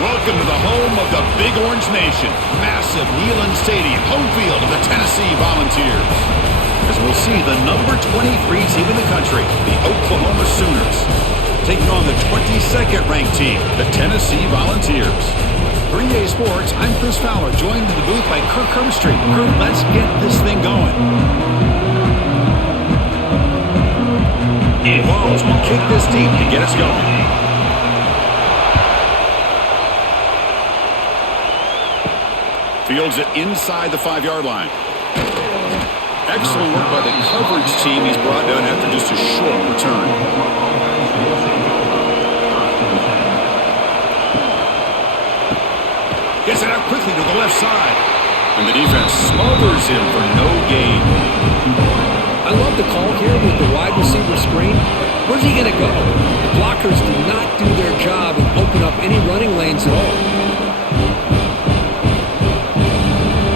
Welcome to the home of the Big Orange Nation. Massive Neyland Stadium, home field of the Tennessee Volunteers. As we'll see the number 23 team in the country, the Oklahoma Sooners, taking on the 22nd ranked team, the Tennessee Volunteers. For EA Sports, I'm Chris Fowler, joined in the booth by Kirk Herbstreit. Kirk, let's get this thing going. Walls will kick this deep to get us going. Fields it inside the 5-yard line. Excellent work by the coverage team. He's brought down after just a short return. Gets it out quickly to the left side. And the defense smothers him for no gain. I love the call here with the wide receiver screen. Where's he going to go? The blockers do not do their job and open up any running lanes at all.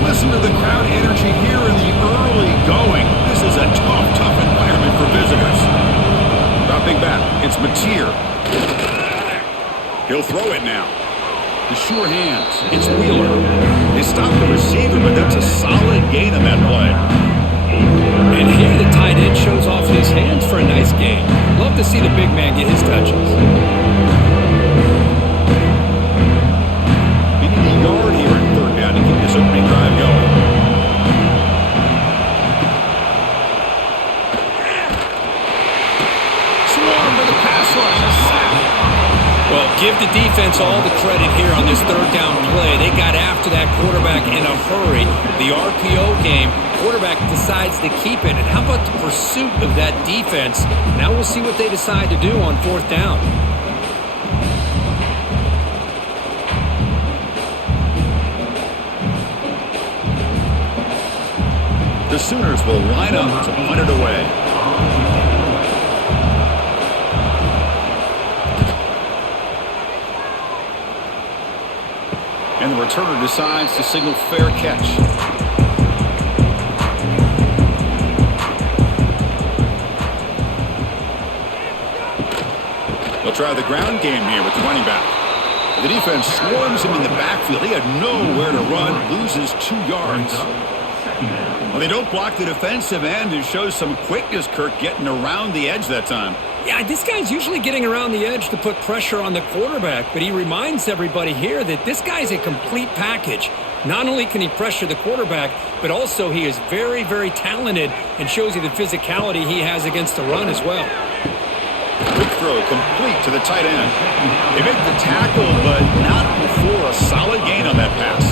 Listen to the crowd energy here in the early going. This is a tough environment for visitors. Dropping back, it's Mateer. He'll throw it now. The sure hands, it's Wheeler. They stop the receiver, but that's a solid gain on that play. And here the tight end shows off his hands for a nice gain. Love to see the big man get his touches. We need a yard here at third down to keep this opening drive going. Swarm to the pass rush, a sack. Well, give the defense all the credit here on this third down play. They got after that quarterback in a hurry. The RPO game, quarterback decides to keep it. And how about the pursuit of that defense? Now we'll see what they decide to do on fourth down. The Sooners will line up to punt it away. And the returner decides to signal fair catch. They'll try the ground game here with the running back. The defense swarms him in the backfield. He had nowhere to run, loses 2 yards. Well, they don't block the defensive end and shows some quickness, Kirk, getting around the edge that time. Yeah, this guy's usually getting around the edge to put pressure on the quarterback, but he reminds everybody here that this guy's a complete package. Not only can he pressure the quarterback, but also he is very, very talented and shows you the physicality he has against the run as well. Quick throw complete to the tight end. They make the tackle, but not before a solid gain on that pass.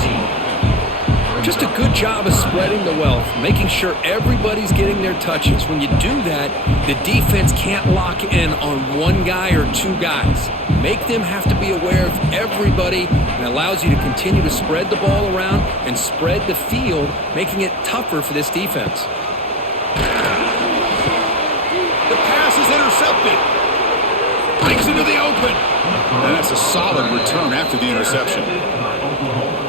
Just a good job of spreading the wealth, making sure everybody's getting their touches. When you do that, the defense can't lock in on one guy or 2 guys. Make them have to be aware of everybody, and allows you to continue to spread the ball around and spread the field, making it tougher for this defense. The pass is intercepted. Breaks into the open. And that's a solid return after the interception.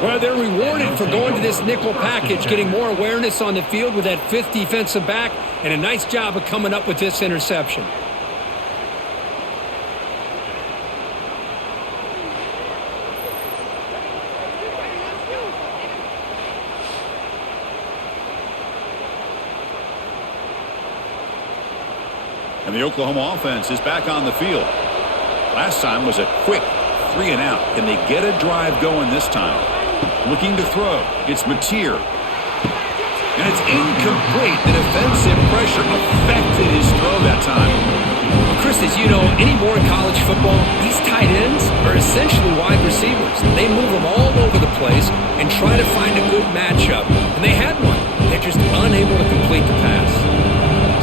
Well, they're rewarded for going to this nickel package, getting more awareness on the field with that 5th defensive back, and a nice job of coming up with this interception. And the Oklahoma offense is back on the field. Last time was a quick 3 and out. Can they get a drive going this time? Looking to throw. It's Mateer. And it's incomplete. The defensive pressure affected his throw that time. Well, Chris, as you know, anymore in college football, these tight ends are essentially wide receivers. They move them all over the place and try to find a good matchup. And they had one. They're just unable to complete the pass.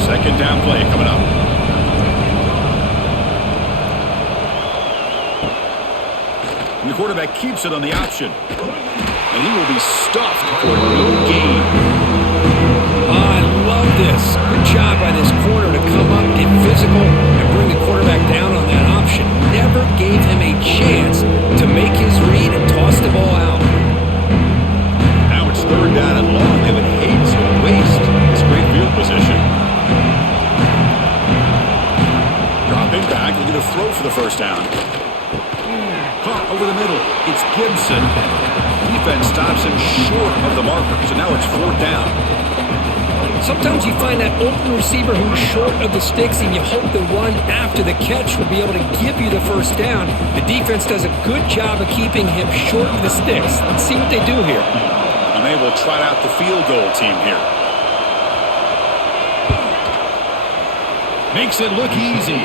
Second down play coming up. And the quarterback keeps it on the option. And he will be stuffed for no gain. I love this. Good job by this corner to come up, get physical, and bring the quarterback down on that option. Never gave him a chance to make his read and toss the ball out. Now it's third down and long. They would hate to waste this great field position. Dropping back, looking to throw for the first down. slot over the middle. It's Gibson. Defense stops him short of the marker, so now it's 4th down. Sometimes you find that open receiver who's short of the sticks, and you hope the run after the catch will be able to give you the first down. The defense does a good job of keeping him short of the sticks. Let's see what they do here. And they will try out the field goal team here. Makes it look easy.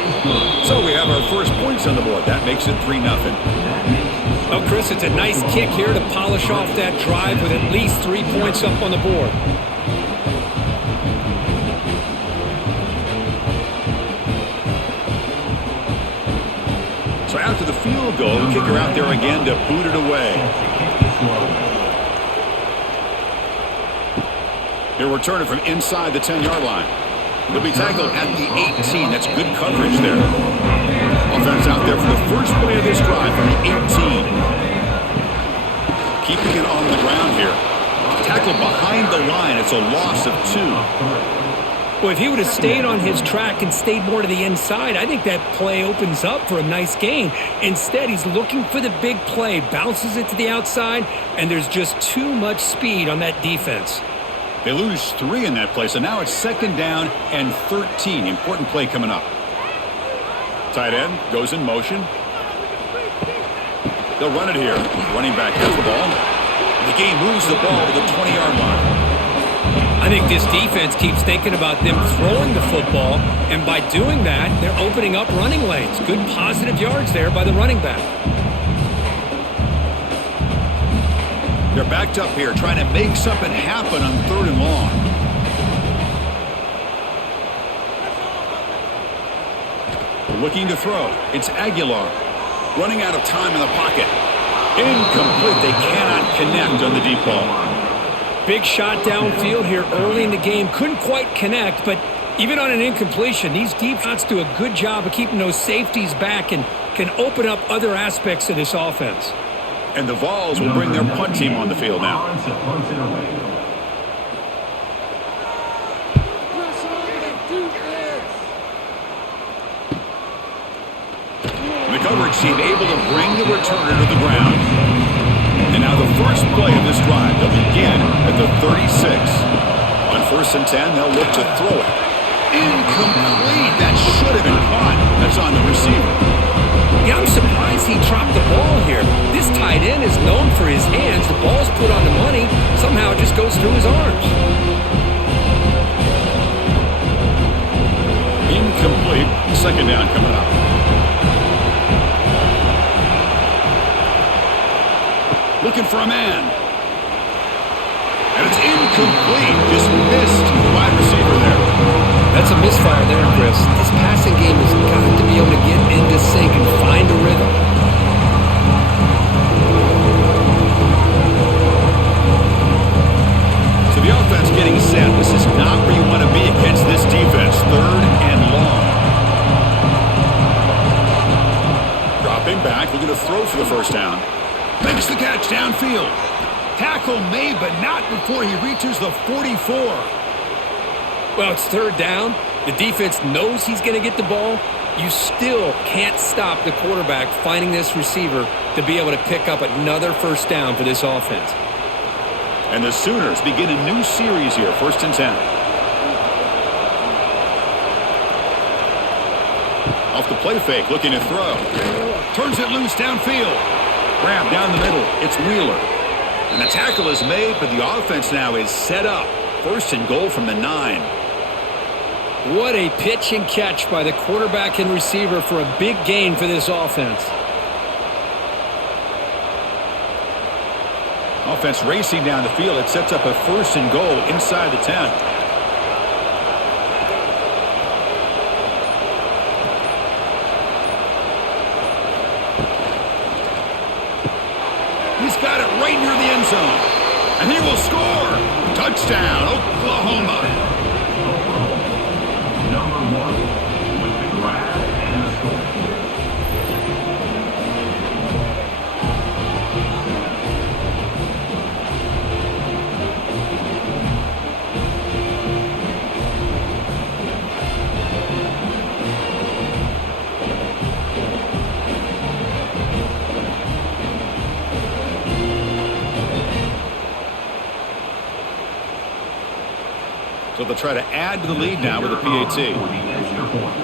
So we have our first points on the board. That makes it 3-0. Well, Chris, it's a nice kick here to polish off that drive with at least 3 points up on the board. So after the field goal, the kicker out there again to boot it away. He'll return it from inside the 10-yard line. He'll be tackled at the 18. That's good coverage there. Offense out there for the first play of this drive from the 18. Keeping it on the ground here. Tackled behind the line. It's a loss of 2. Well, if he would have stayed on his track and stayed more to the inside, I think that play opens up for a nice gain. Instead, he's looking for the big play, bounces it to the outside, and there's just too much speed on that defense. They lose 3 in that play, so now it's 2nd down and 13. Important play coming up. Tight end goes in motion. They'll run it here. Running back has the ball. The game moves the ball to the 20-yard line. I think this defense keeps thinking about them throwing the football, and by doing that, they're opening up running lanes. Good positive yards there by the running back. They're backed up here, trying to make something happen on 3rd and long. Looking to throw. It's Aguilar. Running out of time in the pocket. Incomplete. They cannot connect on the deep ball. Big shot downfield here early in the game. Couldn't quite connect, but even on an incompletion, these deep shots do a good job of keeping those safeties back and can open up other aspects of this offense. And the Vols will bring their punt team on the field now. The coverage team able to bring the returner to the ground. And now the first play of this drive, they'll begin at the 36. On 1st and 10, they'll look to throw it. Incomplete. That should have been caught. That's on the receiver. Yeah, I'm surprised he dropped the ball here. This tight end is known for his hands. The ball's put on the money. Somehow it just goes through his arms. Incomplete. 2nd down coming up. Looking for a man. And it's incomplete. Just missed the wide receiver there. That's a misfire there, Chris. This passing game has got to be able to get into sync and find a rhythm. So the offense getting set. This is not where you want to be against this defense. 3rd and long. Dropping back. Looking to throw for the first down. Makes the catch downfield. Tackle made, but not before he reaches the 44. Well, it's 3rd down. The defense knows he's going to get the ball. You still can't stop the quarterback finding this receiver to be able to pick up another first down for this offense. And the Sooners begin a new series here, 1st and 10. Off the play fake, looking to throw. Turns it loose downfield. Grab down the middle. It's Wheeler. And the tackle is made, but the offense now is set up. 1st and goal from the 9. What a pitch and catch by the quarterback and receiver for a big gain for this offense. Offense racing down the field. It sets up a 1st and goal inside the 10. He's got it right near the end zone. And he will score. Touchdown, Oklahoma. Number 1 with the grab and the score. So they'll try to add to the lead now with a PAT. For the extra point.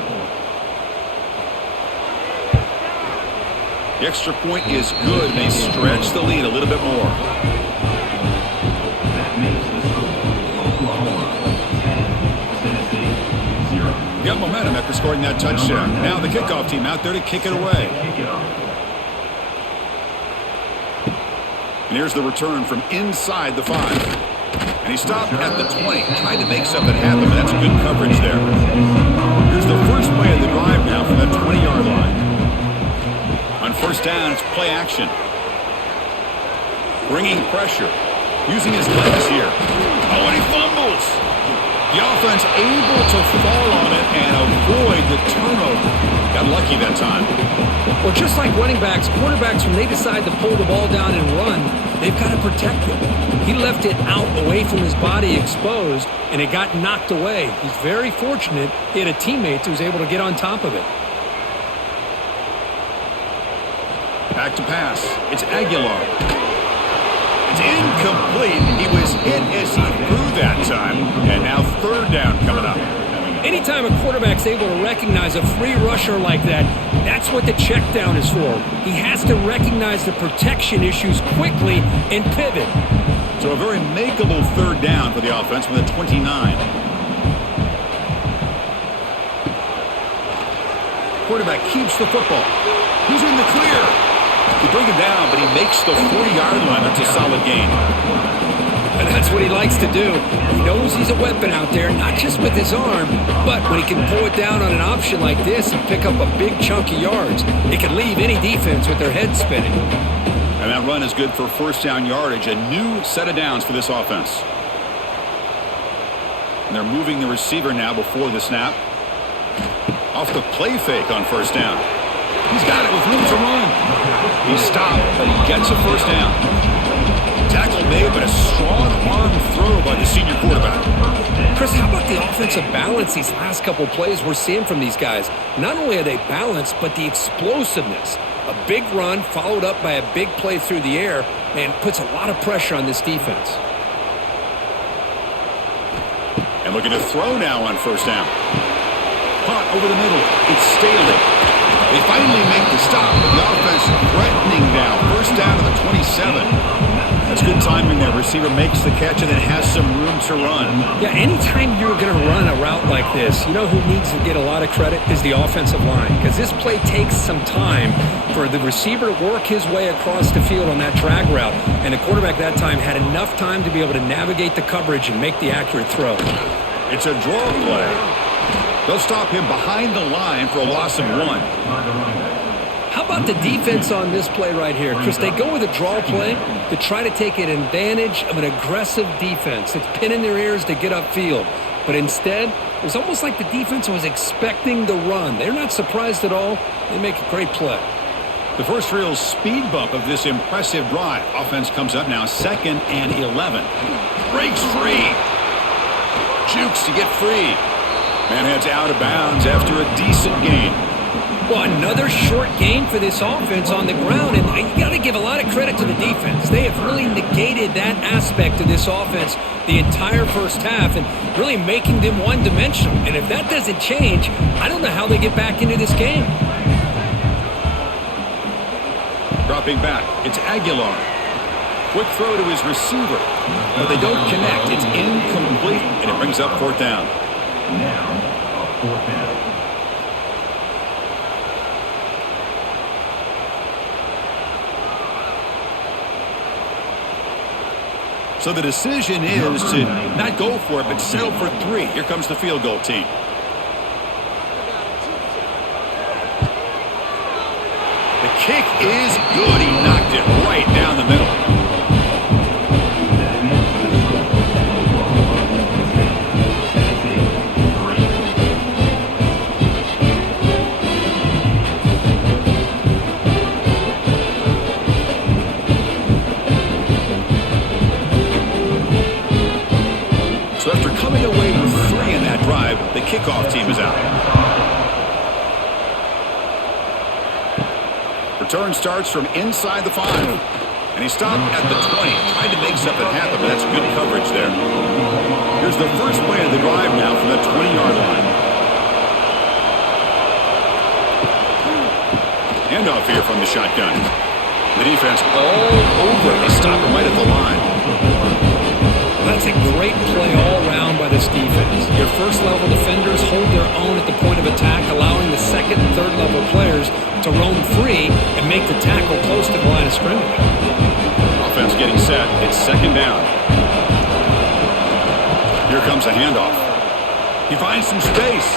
The extra point is good, and they stretch the lead a little bit more. That makes the score Oklahoma 10, Tennessee 0. Got momentum after scoring that touchdown. Now the kickoff team out there to kick it away. Kick it off. And here's the return from inside the 5. And he stopped at the 20, trying to make something happen, but that's good coverage there. Here's the first play of the drive now from that 20-yard line. On first down, it's play action. Bringing pressure. Using his legs here. Oh, and he fumbles. The offense able to fall on it and avoid the turnover. Got lucky that time. Well, just like running backs, quarterbacks, when they decide to pull the ball down and run, they've got to protect it. He left it out away from his body exposed, and it got knocked away. He's very fortunate he had a teammate who was able to get on top of it. Back to pass. It's Aguilar. It's incomplete. He was hit as he threw that time, and now third down coming up. Anytime a quarterback's able to recognize a free rusher like that, that's what the check down is for. He has to recognize the protection issues quickly and pivot. So a very makeable third down for the offense with a 29. Quarterback keeps the football. He's in the clear. They bring him down, but he makes the 40-yard line. That's a solid gain. And that's what he likes to do. He knows he's a weapon out there, not just with his arm, but when he can pull it down on an option like this and pick up a big chunk of yards, it can leave any defense with their head spinning. And that run is good for first down yardage, a new set of downs for this offense. And they're moving the receiver now before the snap. Off the play fake on first down. He's got it with room to run. He stopped, but he gets a first down. Tackle made, but a strong arm throw by the senior quarterback. Chris, how about the offensive balance these last couple plays we're seeing from these guys? Not only are they balanced, but the explosiveness. A big run followed up by a big play through the air, man, puts a lot of pressure on this defense. And looking to throw now on first down. Caught over the middle. It's Staley. They finally make the stop, but the offense threatening now. First down to the 27. That's good timing there. Receiver makes the catch and then has some room to run. Yeah, anytime you're going to run a route like this, you know who needs to get a lot of credit is the offensive line, because this play takes some time for the receiver to work his way across the field on that drag route, and the quarterback that time had enough time to be able to navigate the coverage and make the accurate throw. It's a draw play. They'll stop him behind the line for a loss of 1. How about the defense on this play right here? Chris, they go with a draw play to try to take an advantage of an aggressive defense that's pinning their ears to get upfield. But instead, it was almost like the defense was expecting the run. They're not surprised at all. They make a great play. The first real speed bump of this impressive drive. Offense comes up now 2nd and 11. Breaks free. Jukes to get free. Man heads out of bounds after a decent gain. Well, another short gain for this offense on the ground, and you got to give a lot of credit to the defense. They have really negated that aspect of this offense the entire first half and really making them one-dimensional. And if that doesn't change, I don't know how they get back into this game. Dropping back, it's Aguilar. Quick throw to his receiver, but they don't connect. It's incomplete, and it brings up 4th down. Now, a 4th down. So the decision is to not go for it, but settle for 3. Here comes the field goal team. The kick is good. He knocked it right down the middle. So after coming away with 3 in that drive, the kickoff team is out. Return starts from inside the 5. And he stopped at the 20. Tried to make something happen, but that's good coverage there. Here's the first play of the drive now from the 20-yard line. Handoff here from the shotgun. The defense all over. They stop him right at the line. That's a great play all around by this defense. Your first-level defenders hold their own at the point of attack, allowing the second and third-level players to roam free and make the tackle close to the line of scrimmage. Offense getting set. It's second down. Here comes a handoff. He finds some space.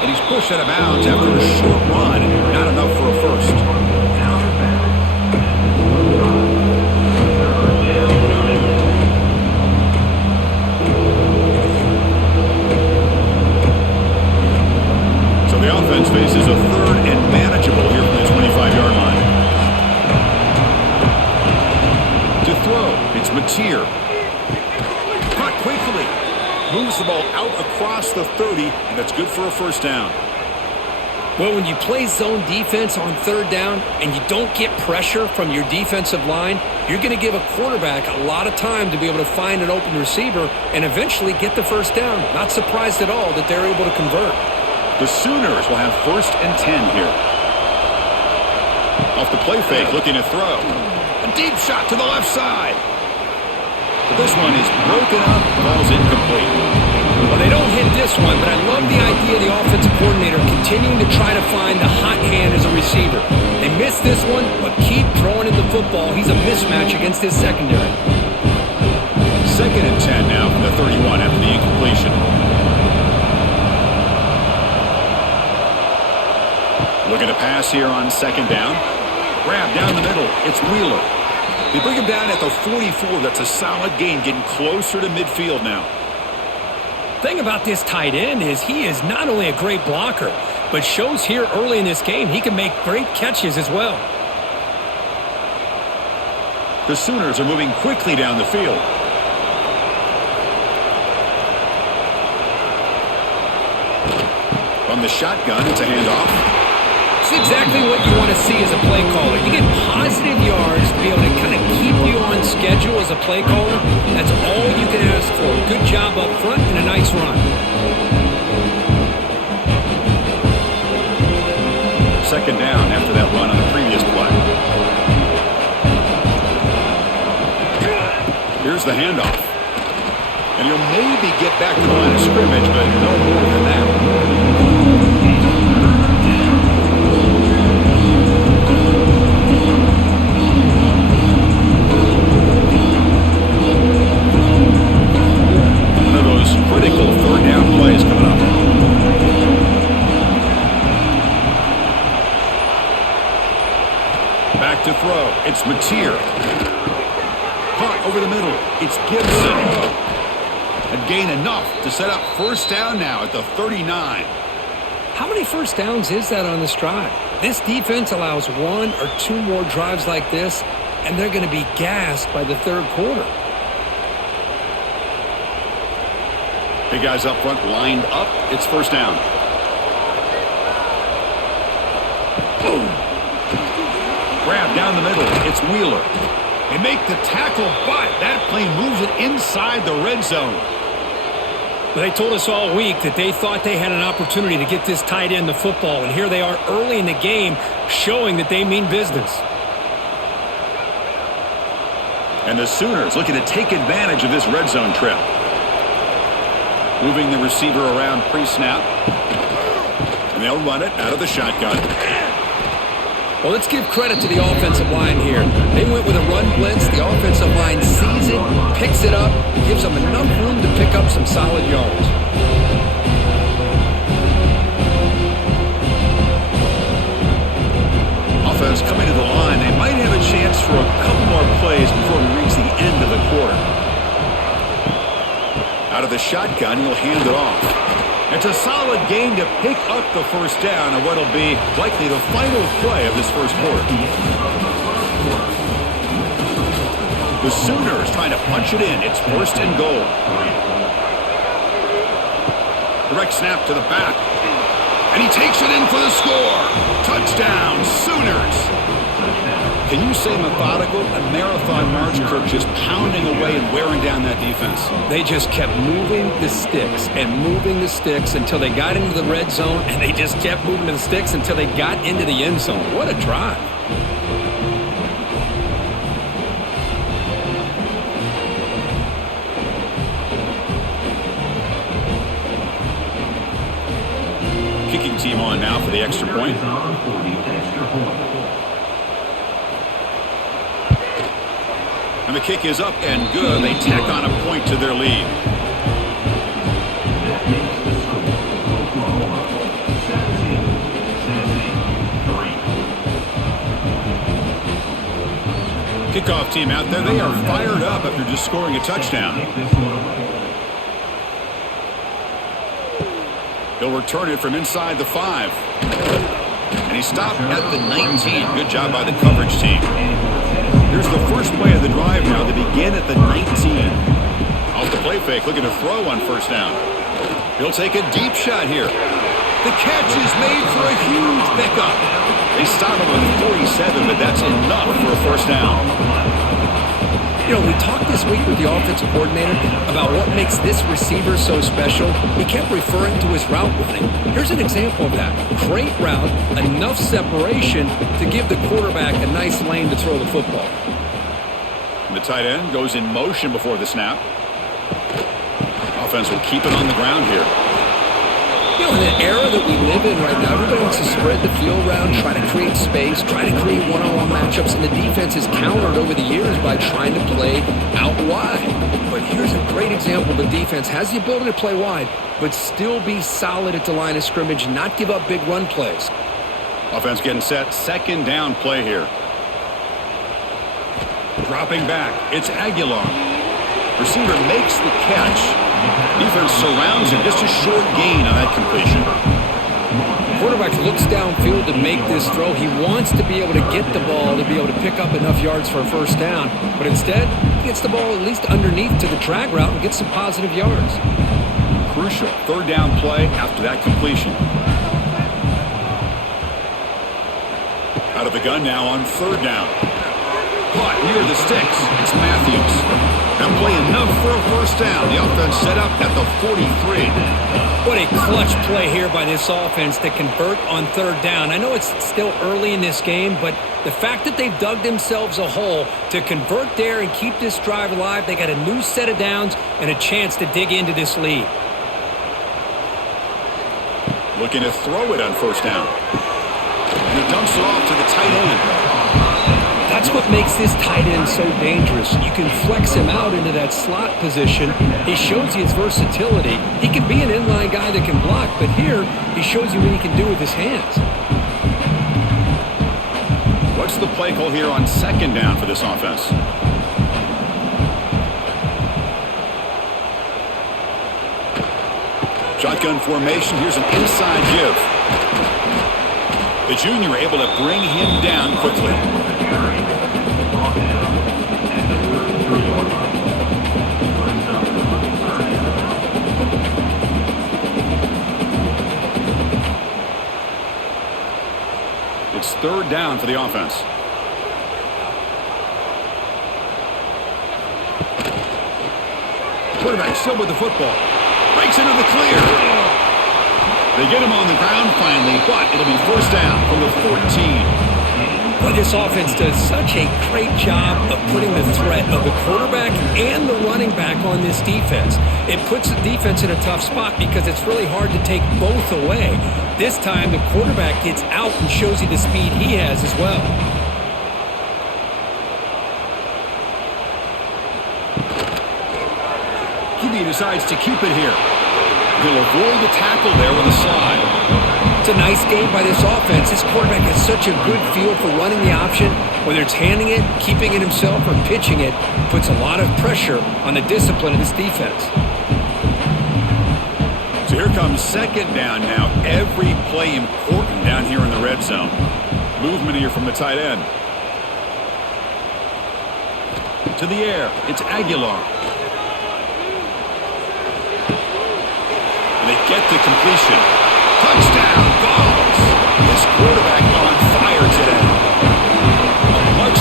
And he's pushed out of bounds after a short run. Not enough for a first. So the offense faces a third and manageable here from the 25-yard line. To throw, it's Mateer. Caught quickly. Moves the ball out across the 30, and that's good for a first down. Well, when you play zone defense on third down and you don't get pressure from your defensive line, you're going to give a quarterback a lot of time to be able to find an open receiver and eventually get the first down. Not surprised at all that they're able to convert. The Sooners will have first and 10 here. Off the play fake, looking to throw. A deep shot to the left side. But this one is broken up, ball's incomplete. Well, they don't hit this one, but I love the idea of the offensive coordinator continuing to try to find the hot hand as a receiver. They missed this one, but keep throwing in the football. He's a mismatch against his secondary. Second and 10 now from the 31 after the incompletion. Looking to pass here on second down. Grab down the middle. It's Wheeler. They bring him down at the 44. That's a solid gain, getting closer to midfield now. Thing about this tight end is he is not only a great blocker, but shows here early in this game he can make great catches as well. The Sooners are moving quickly down the field. From the shotgun, it's a handoff. It's exactly what you want to see as a play caller. You get positive yards to be able to kind of keep you on schedule as a play caller. That's all you can ask for. Good job up front and a nice run. Second down after that run on the previous play. Here's the handoff. And he'll maybe get back to the line of scrimmage, but no more than that. Critical third down plays coming up. Back to throw. It's Mateer. Caught over the middle. It's Gibson. A gain enough to set up first down now at the 39. How many first downs is that on this drive? This defense allows one or two more drives like this, and they're going to be gassed by the third quarter. Big guys up front lined up. It's first down. Boom. Grab down the middle. It's Wheeler. They make the tackle, but that play moves it inside the red zone. But they told us all week that they thought they had an opportunity to get this tight end the football, and here they are early in the game showing that they mean business. And the Sooners looking to take advantage of this red zone trip. Moving the receiver around pre-snap. And they'll run it out of the shotgun. Well, let's give credit to the offensive line here. They went with a run blitz. The offensive line sees it, picks it up, gives them enough room to pick up some solid yards. Offense coming to the line. They might have a chance for a couple more plays before we reach the end of the quarter. Out of the shotgun, he'll hand it off. It's a solid gain to pick up the first down on what will be likely the final play of this first quarter. The Sooners trying to punch it in. It's first and goal. Direct snap to the back. And he takes it in for the score. Touchdown, Sooners. Can you say methodical? A marathon march, Kirk, just pounding away and wearing down that defense. They just kept moving the sticks and moving the sticks until they got into the red zone, and they just kept moving the sticks until they got into the end zone. What a drive. Kicking team on now for the extra point. And the kick is up and good. They tack on a point to their lead. That makes the score Oklahoma 17, Tennessee 3. Kickoff team out there. They are fired up after just scoring a touchdown. Take this one away. He'll return it from inside the 5. And he stopped at the 19. Good job by the coverage team. Here's the first play of the drive now. They begin at the 19. Off the play fake, looking to throw on first down. He'll take a deep shot here. The catch is made for a huge pickup. They stop him with 47, but that's enough for a first down. You know, we talked this week with the offensive coordinator about what makes this receiver so special. He kept referring to his route running. Here's an example of that. Great route, enough separation to give the quarterback a nice lane to throw the football. And the tight end goes in motion before the snap. Offense will keep it on the ground here. You know, in the era that we live in right now, everybody wants to spread the field around, try to create space, try to create one-on-one matchups, and the defense has countered over the years by trying to play out wide. But here's a great example. The defense has the ability to play wide, but still be solid at the line of scrimmage, not give up big run plays. Offense getting set. Second down play here. Dropping back. It's Aguilar. Receiver makes the catch. Defense surrounds him. Just a short gain on that completion. Quarterback looks downfield to make this throw. He wants to be able to get the ball to be able to pick up enough yards for a first down. But instead, he gets the ball at least underneath to the drag route and gets some positive yards. Crucial third down play after that completion. Out of the gun now on third down. Caught near the sticks. It's Matthews. That play enough for a first down. The offense set up at the 43. What a clutch play here by this offense to convert on third down. I know it's still early in this game, but the fact that they've dug themselves a hole to convert there and keep this drive alive, they got a new set of downs and a chance to dig into this lead. Looking to throw it on first down. And he dumps it off to the tight end. That's what makes this tight end so dangerous. You can flex him out into that slot position. He shows you his versatility. He can be an inline guy that can block, but here he shows you what he can do with his hands. What's the play call here on second down for this offense? Shotgun formation. Here's an inside give. The junior able to bring him down quickly. It's third down for the offense. Quarterback still with the football. Breaks into the clear. They get him on the ground finally, but it'll be first down from the 14. Boy, this offense does such a great job of putting the threat of the quarterback and the running back on this defense. It puts the defense in a tough spot because it's really hard to take both away. This time, the quarterback gets out and shows you the speed he has as well. QB decides to keep it here. He'll avoid the tackle there with a slide. It's a nice game by this offense. This quarterback has such a good feel for running the option. Whether it's handing it, keeping it himself, or pitching it, puts a lot of pressure on the discipline of this defense. So here comes second down now. Every play important down here in the red zone. Movement here from the tight end. To the air. It's Aguilar. And they get the completion. Touchdown, Vols. This quarterback on fire today. A much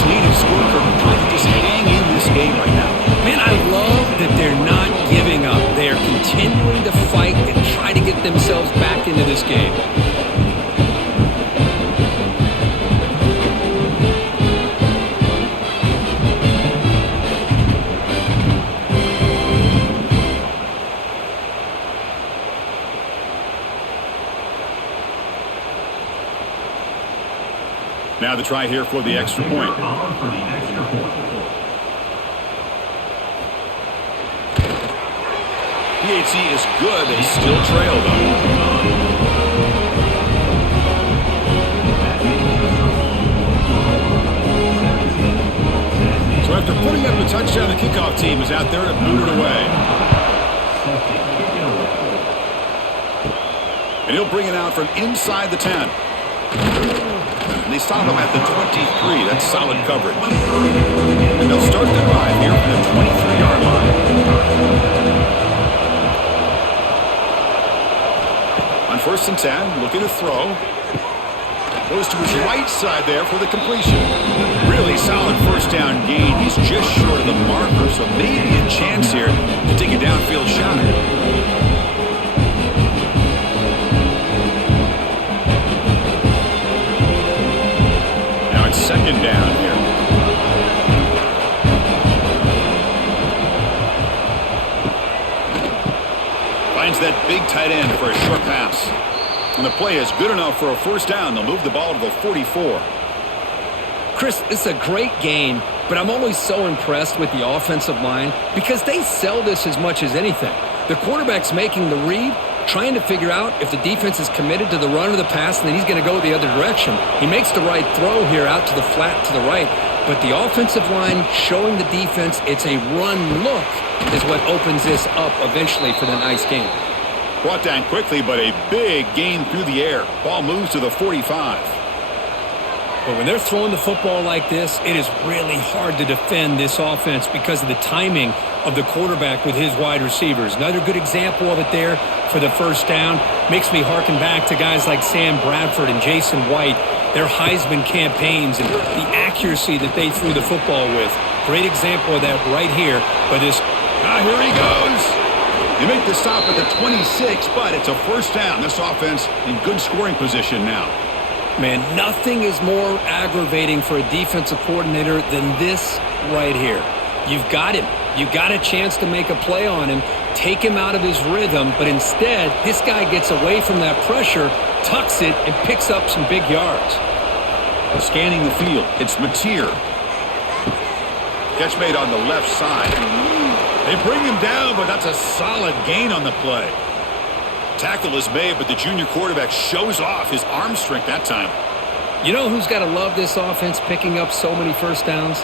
this game. Now the try here for the extra point. For the extra point. PHC is good. They still trail, though. So after putting up a touchdown, the kickoff team is out there to boot it away. And he'll bring it out from inside the 10. And they stop him at the 23. That's solid coverage. And they'll start the drive here from the 23-yard line. On 1st and 10, looking to throw. Goes to his right side there for the completion. Really solid first down gain. He's just short of the marker, so maybe a chance here to take a downfield shot. Now it's 2nd down here. Finds that big tight end for a short pass. And the play is good enough for a first down. They'll move the ball to the 44. Chris, it's a great game, but I'm always so impressed with the offensive line because they sell this as much as anything. The quarterback's making the read, trying to figure out if the defense is committed to the run or the pass, and then he's going to go the other direction. He makes the right throw here out to the flat to the right, but the offensive line showing the defense it's a run look is what opens this up eventually for the nice game. Brought down quickly, but a big gain through the air. Ball moves to the 45. But when they're throwing the football like this, it is really hard to defend this offense because of the timing of the quarterback with his wide receivers. Another good example of it there for the first down. Makes me harken back to guys like Sam Bradford and Jason White, their Heisman campaigns and the accuracy that they threw the football with. Great example of that right here. But this, here he goes. They make the stop at the 26, but it's a first down. This offense in good scoring position now. Man, nothing is more aggravating for a defensive coordinator than this right here. You've got him. You got a chance to make a play on him, take him out of his rhythm, but instead, this guy gets away from that pressure, tucks it, and picks up some big yards. Scanning the field, it's Mateer. Catch made on the left side. They bring him down, but that's a solid gain on the play. Tackle is made, but the junior quarterback shows off his arm strength that time. You know who's got to love this offense picking up so many first downs?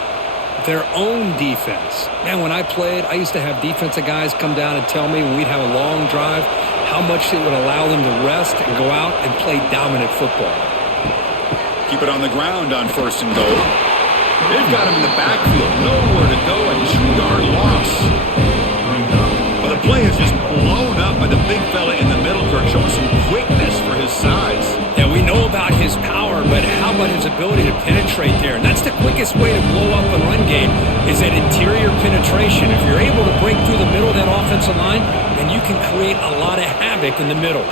Their own defense. Man, when I played, I used to have defensive guys come down and tell me when we'd have a long drive how much it would allow them to rest and go out and play dominant football. Keep it on the ground on 1st and goal. They've got him in the backfield. Nowhere to go. A 2-yard loss. Well, the play is just blown up by the big fella in the middle, Kirk, showing some quickness for his size. Yeah, we know about his power, but how about his ability to penetrate there? And that's the quickest way to blow up a run game is that interior penetration. If you're able to break through the middle of that offensive line, then you can create a lot of havoc in the middle.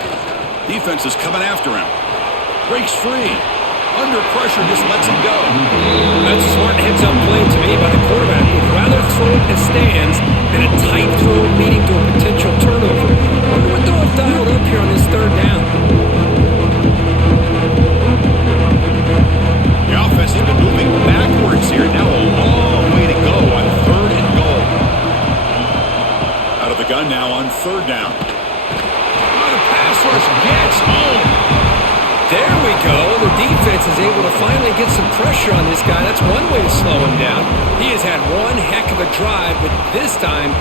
Defense is coming after him. Breaks free. Under pressure, just lets him go. That's a smart heads-up play to me by the quarterback. Would rather throw it in the stands than a tight throw leading to a potential turnover. I wonder what they'll have dialed up here on this 3rd down. The offense has been moving backwards here. Now a long way to go on 3rd and goal. Out of the gun now on 3rd down. The pass rush gets home. There we go. The defense is able to finally get some pressure on this guy. That's one way to slow him down. He has had one heck of a drive, but this time,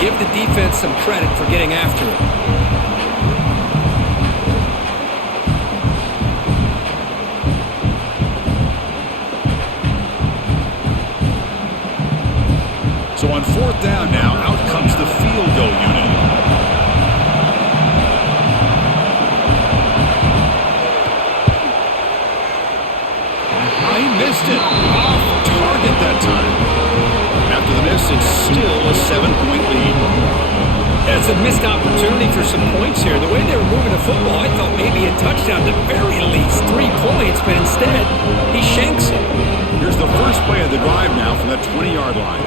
give the defense some credit for getting after him. So on 4th down now, out comes the field goal unit. He missed it. Off target that time. After the miss, it's still a 7-point lead. Yeah, it's a missed opportunity for some points here. The way they were moving the football, I thought maybe a touchdown at the very least, 3 points, but instead, he shanks it. Here's the first play of the drive now from the 20-yard line.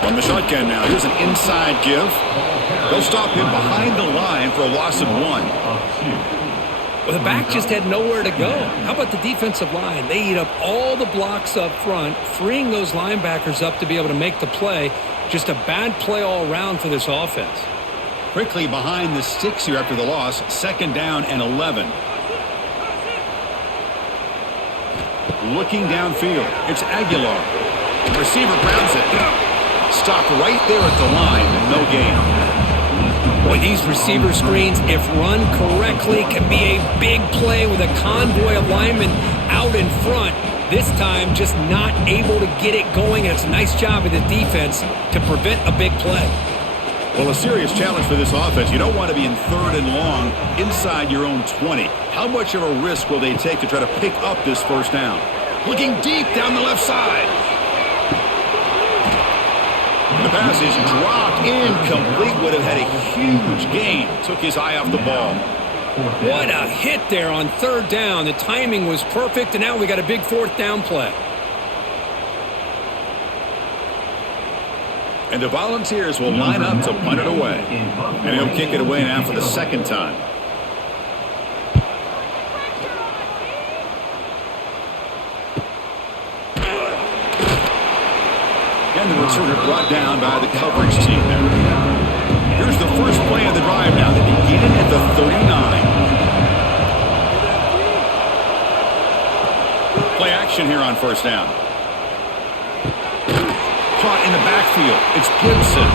From the shotgun now, here's an inside give. They'll stop him behind the line for a loss of 1. Well, the back just had nowhere to go. How about the defensive line? They eat up all the blocks up front, freeing those linebackers up to be able to make the play. Just a bad play all around for this offense. Quickly behind the sticks here after the loss. 2nd down and 11. Looking downfield. It's Aguilar. The receiver grabs it. Stopped right there at the line. No gain. Boy, these receiver screens, if run correctly, can be a big play with a convoy of linemen out in front. This time, just not able to get it going. And it's a nice job of the defense to prevent a big play. Well, a serious challenge for this offense. You don't want to be in 3rd and long inside your own 20. How much of a risk will they take to try to pick up this 1st down? Looking deep down the left side. The pass is dropped, incomplete. Would have had a huge gain. Took his eye off the ball. What a hit there on 3rd down. The timing was perfect, and now we got a big 4th down play. And the Volunteers will line up to punt it away. And he'll kick it away now for the 2nd time. And the returner brought down by the coverage team there. Here's the first play of the drive now. They begin at the 39. Play action here on 1st down. Caught in the backfield. It's Gibson.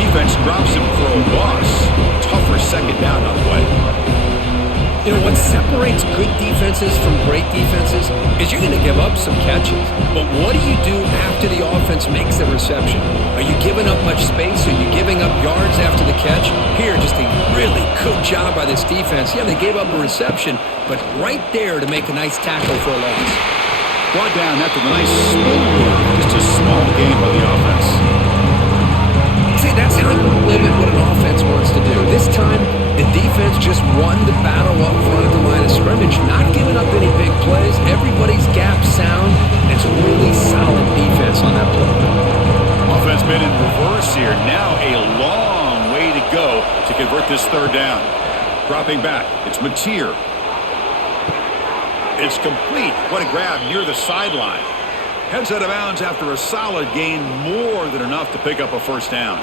Defense drops him for a loss. Tougher 2nd down on the way. You know, what separates good defenses from great defenses is you're going to give up some catches. But what do you do after the offense makes the reception? Are you giving up much space? Are you giving up yards after the catch? Here, just a really good job by this defense. Yeah, they gave up a reception, but right there to make a nice tackle for a loss. Brought down after the nice spin move. Just a small gain by the offense. See, that's how you limit what an offense wants to do. This time, the defense just won the battle up front of the line of scrimmage, not giving up any big plays. Everybody's gap sound. It's really solid defense on that play. Offense been in reverse here. Now a long way to go to convert this 3rd down. Dropping back. It's Mateer. It's complete. What a grab near the sideline. Heads out of bounds after a solid gain, more than enough to pick up a 1st down.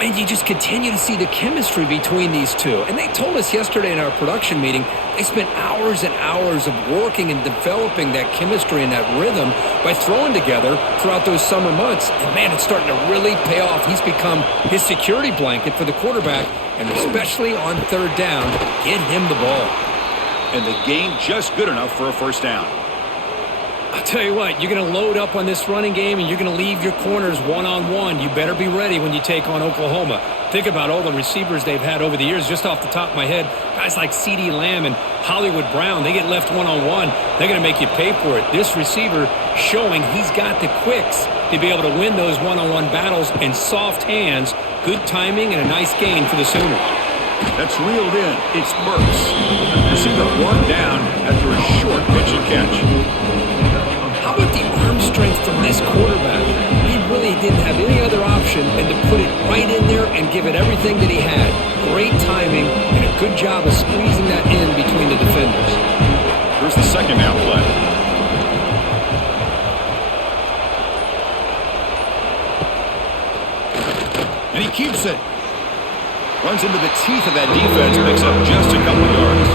And you just continue to see the chemistry between these two. And they told us yesterday in our production meeting, they spent hours and hours of working and developing that chemistry and that rhythm by throwing together throughout those summer months. And man, it's starting to really pay off. He's become his security blanket for the quarterback, and especially on 3rd down, get him the ball. And the gain just good enough for a 1st down. I'll tell you what, you're going to load up on this running game and you're going to leave your corners one-on-one. You better be ready when you take on Oklahoma. Think about all the receivers they've had over the years. Just off the top of my head, guys like CeeDee Lamb and Hollywood Brown, they get left one-on-one. They're going to make you pay for it. This receiver showing he's got the quicks to be able to win those one-on-one battles, and soft hands, good timing, and a nice gain for the Sooners. That's reeled in. It's Burks. Receiver brought down after a short pitch and catch. How about the arm strength from this quarterback? He really didn't have any other option than to put it right in there and give it everything that he had. Great timing and a good job of squeezing that in between the defenders. Here's the 2nd down play. And he keeps it. Runs into the teeth of that defense, picks up just a couple yards.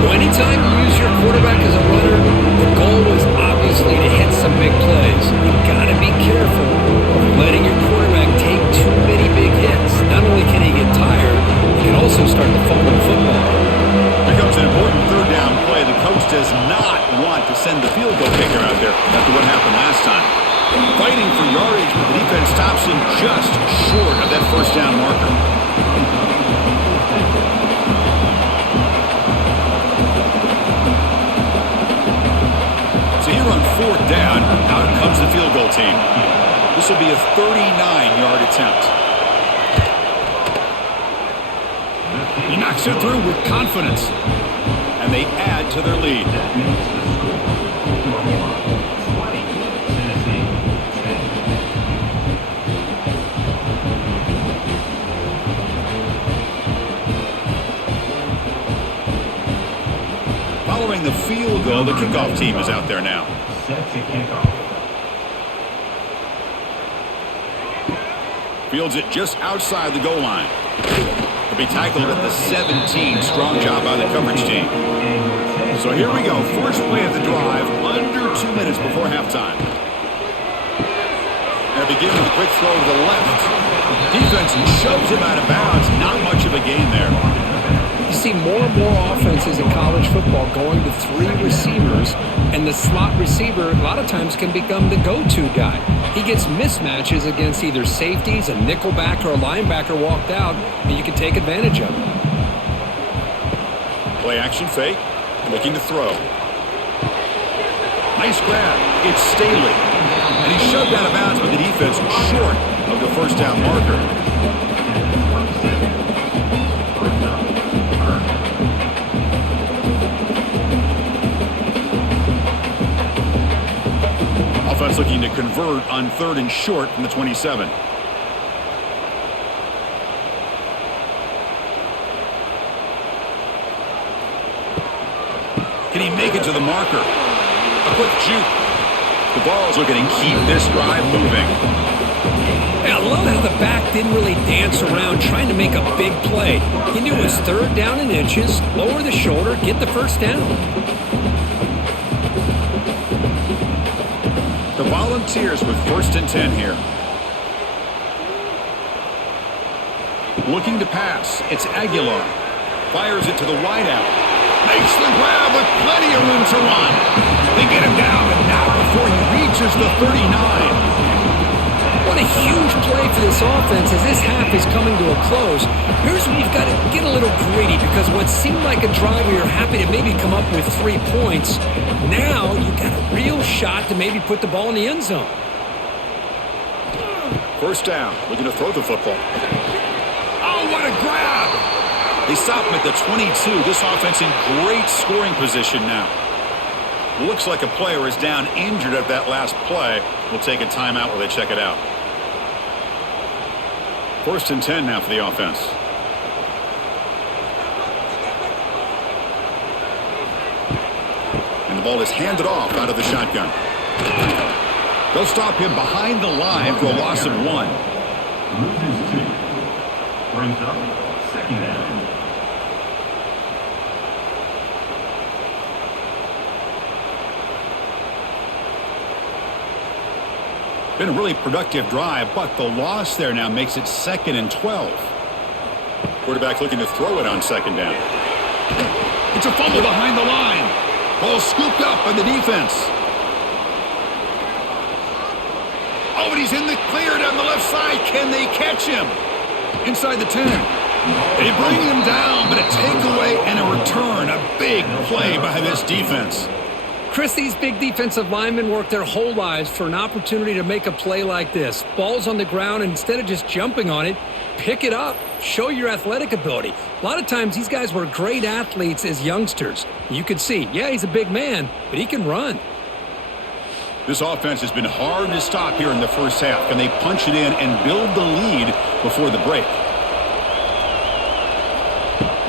Well, anytime you use your quarterback as a runner, the goal is obviously to hit some big plays. You've got to be careful of letting your quarterback take too many big hits. Not only can he get tired, he can also start to fumble the football. Here comes an important 3rd down play. The coach does not want to send the field goal kicker out there after what happened last time. Fighting for yardage, but the defense stops him just short of that 1st down marker. So here on 4th down, out comes the field goal team. This will be a 39-yard attempt. He knocks it through with confidence. And they add to their lead. That makes the score Oklahoma 20, Tennessee 10. Following the field goal, the kickoff team is out there now. Set to kick off. Fields it just outside the goal line. He'll be tackled at the 17. Strong job by the coverage team. So here we go. First play of the drive, under 2 minutes before halftime. And it begins with a quick throw to the left. Defense shoves him out of bounds. Not much of a gain there. You see more and more offenses in college football going to 3 receivers, and the slot receiver a lot of times can become the go-to guy. He gets mismatches against either safeties, a nickelback, or a linebacker walked out, and you can take advantage of it. Play action fake, looking to throw. Nice grab. It's Staley. And he's shoved out of bounds, but the defense short of the first down marker. Offense looking to convert on 3rd and short from the 27. Can he make it to the marker? A quick juke. The ball's looking to keep this drive moving. I love how the back didn't really dance around trying to make a big play. He knew it was 3rd down in inches, lower the shoulder, get the first down. The Volunteers with 1st and 10 here. Looking to pass. It's Aguilar. Fires it to the wideout. Makes the grab with plenty of room to run. They get him down, but not before he reaches the 39. What a huge play for this offense as this half is coming to a close. Here's where you've got to get a little greedy because what seemed like a drive where you're happy to maybe come up with 3 points, now you've got a real shot to maybe put the ball in the end zone. First down, looking to throw the football. Oh, what a grab! They stop him at the 22. This offense in great scoring position now. Looks like a player is down injured at that last play. We'll take a timeout while they check it out. 1st and 10 now for the offense. And the ball is handed off out of the shotgun. They'll stop him behind the line for a loss of 1. Loses 2. Brings up 2nd down. Been a really productive drive, but the loss there now makes it 2nd and 12. Quarterback looking to throw it on 2nd down. It's a fumble behind the line. Ball scooped up by the defense. Oh, and he's in the clear down the left side. Can they catch him? Inside the 10. They bring him down, but a takeaway and a return. A big play by this defense. Chris, these big defensive linemen work their whole lives for an opportunity to make a play like this. Ball's on the ground, and instead of just jumping on it, pick it up. Show your athletic ability. A lot of times, these guys were great athletes as youngsters. You could see, yeah, he's a big man, but he can run. This offense has been hard to stop here in the first half. Can they punch it in and build the lead before the break?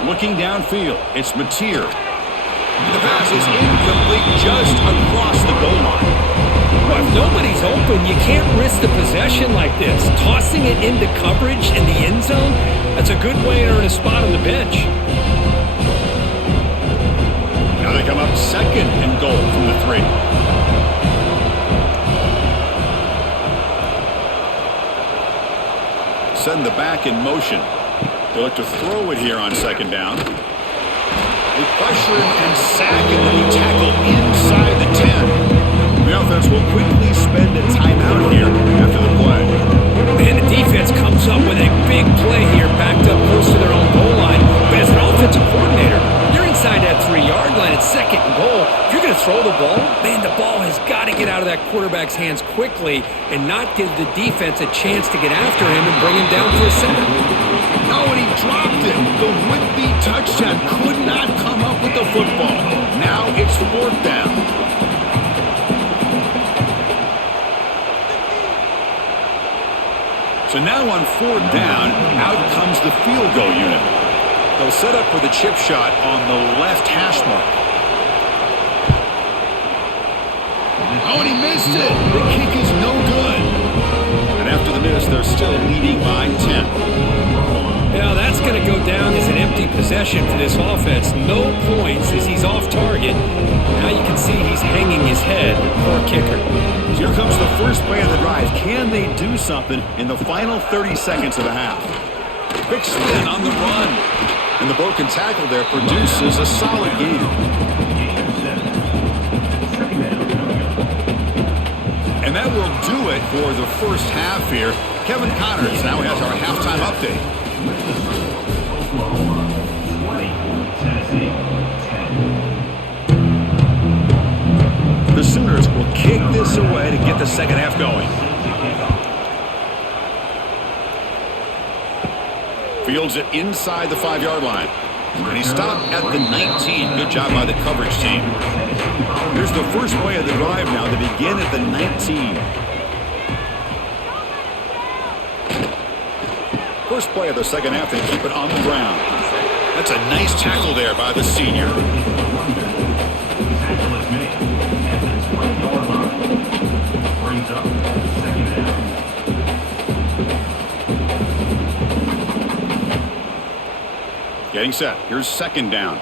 Looking downfield, it's Mateer. The pass is incomplete just across the goal line. Well, if nobody's open, you can't risk the possession like this. Tossing it into coverage in the end zone, that's a good way to earn a spot on the bench. Now they come up 2nd and goal from the 3. Send the back in motion. They look to throw it here on 2nd down. They pressure and sack it when he tackled inside the 10. The offense will quickly spend a timeout here after the play. Man, the defense comes up with a big play here, backed up close to their own goal line. But as an offensive coordinator, you're inside that 3-yard line at 2nd and goal. If you're going to throw the ball, man, the ball has got to get out of that quarterback's hands quickly. quickly and not give the defense a chance to get after him and bring him down for a sack. Oh, and he dropped it. The would-be touchdown could not come up with the football. Now it's 4th down. So now on 4th down, out comes the field goal unit. They'll set up with a chip shot on the left hash mark. Oh, and he missed it. The kick is no good. And after the miss, they're still leading by 10. Now that's going to go down as an empty possession for this offense. No points as he's off target. Now you can see he's hanging his head. Poor kicker. Here comes the first play of the drive. Can they do something in the final 30 seconds of the half? Quick spin on the run. And the broken tackle there produces a solid gain. And that will do it for the first half here. Kevin Connors now has our halftime update. Oklahoma 20, Tennessee 10. The Sooners will kick this away to get the second half going. Fields it inside the 5-yard line. And he stopped at the 19. Good job by the coverage team. Here's the first play of the drive now. They begin at the 19. First play of the second half, they keep it on the ground. That's a nice tackle there by the senior. Tackle is made at the 20-yard line. Brings up 2nd down. Getting set. Here's 2nd down.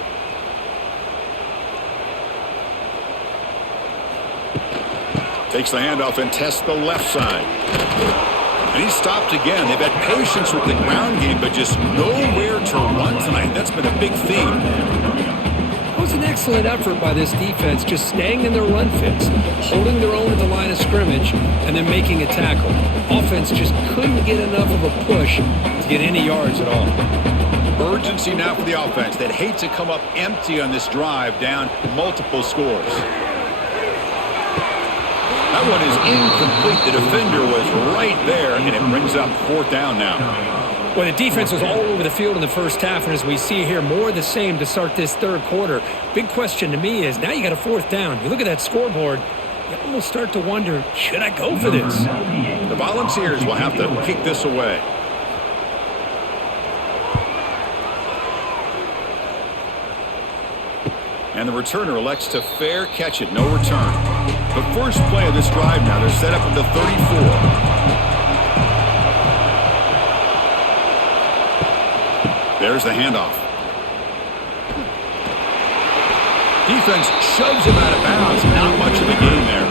Takes the handoff and tests the left side. And he's stopped again. They've had patience with the ground game, but just nowhere to run tonight. That's been a big theme. It was an excellent effort by this defense, just staying in their run fits, holding their own at the line of scrimmage, and then making a tackle. Offense just couldn't get enough of a push to get any yards at all. Urgency now for the offense. They'd hate to come up empty on this drive, down multiple scores. That one is incomplete. The defender was right there, and it brings up 4th down now. Well, the defense was all over the field in the first half, and as we see here, more of the same to start this 3rd quarter. Big question to me is, now you got a 4th down. You look at that scoreboard, you almost start to wonder, should I go for this? The Volunteers will have to kick this away. And the returner elects to fair catch it. No return. The first play of this drive now. They're set up at the 34. There's the handoff. Defense shoves him out of bounds. Not much of a gain there.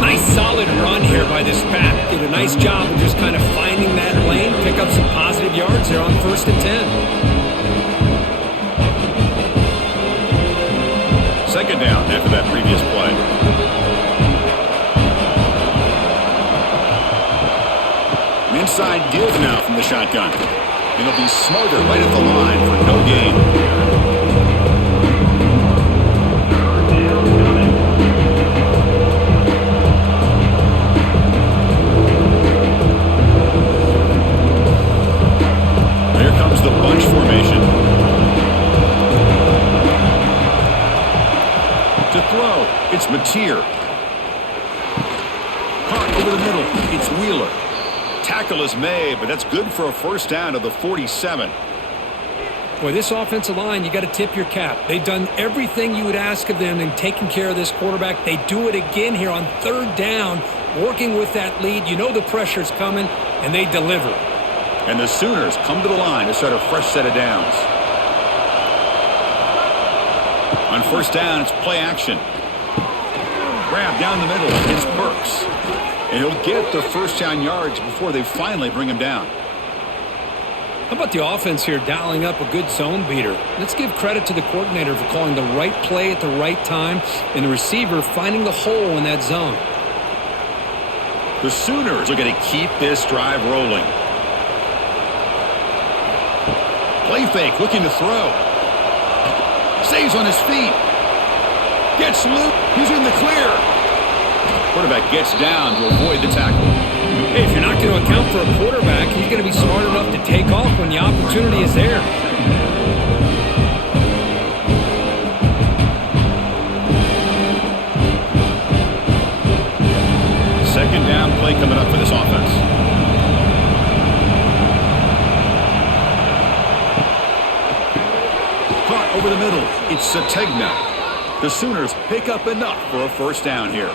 Nice solid run here by this back. Did a nice job of just kind of finding that lane, pick up some positive yards there on 1st and 10. 2nd down after that previous play. An inside give now from the shotgun. It'll be Smothered right at the line for no gain. Here comes the bunch formation. To throw, it's Mateer. Caught over the middle, it's Wheeler. Tackle is made, but that's good for a 1st down to the 47. Boy, this offensive line, you got to tip your cap. They've done everything you would ask of them in taking care of this quarterback. They do it again here on 3rd down, working with that lead. You know the pressure's coming, and they deliver. And the Sooners come to the line to start a fresh set of downs. On 1st down, it's play action. Grab down the middle. It's Burks. And he'll get the 1st down yards before they finally bring him down. How about the offense here dialing up a good zone beater? Let's give credit to the coordinator for calling the right play at the right time and the receiver finding the hole in that zone. The Sooners are going to keep this drive rolling. Play fake, looking to throw. Stays on his feet. Gets loose. He's in the clear. Quarterback gets down to avoid the tackle. Hey, if you're not going to account for a quarterback, he's going to be smart enough to take off when the opportunity is there. Second down play coming up for this offense. Caught over the middle. It's Sategna. The Sooners pick up enough for a first down here.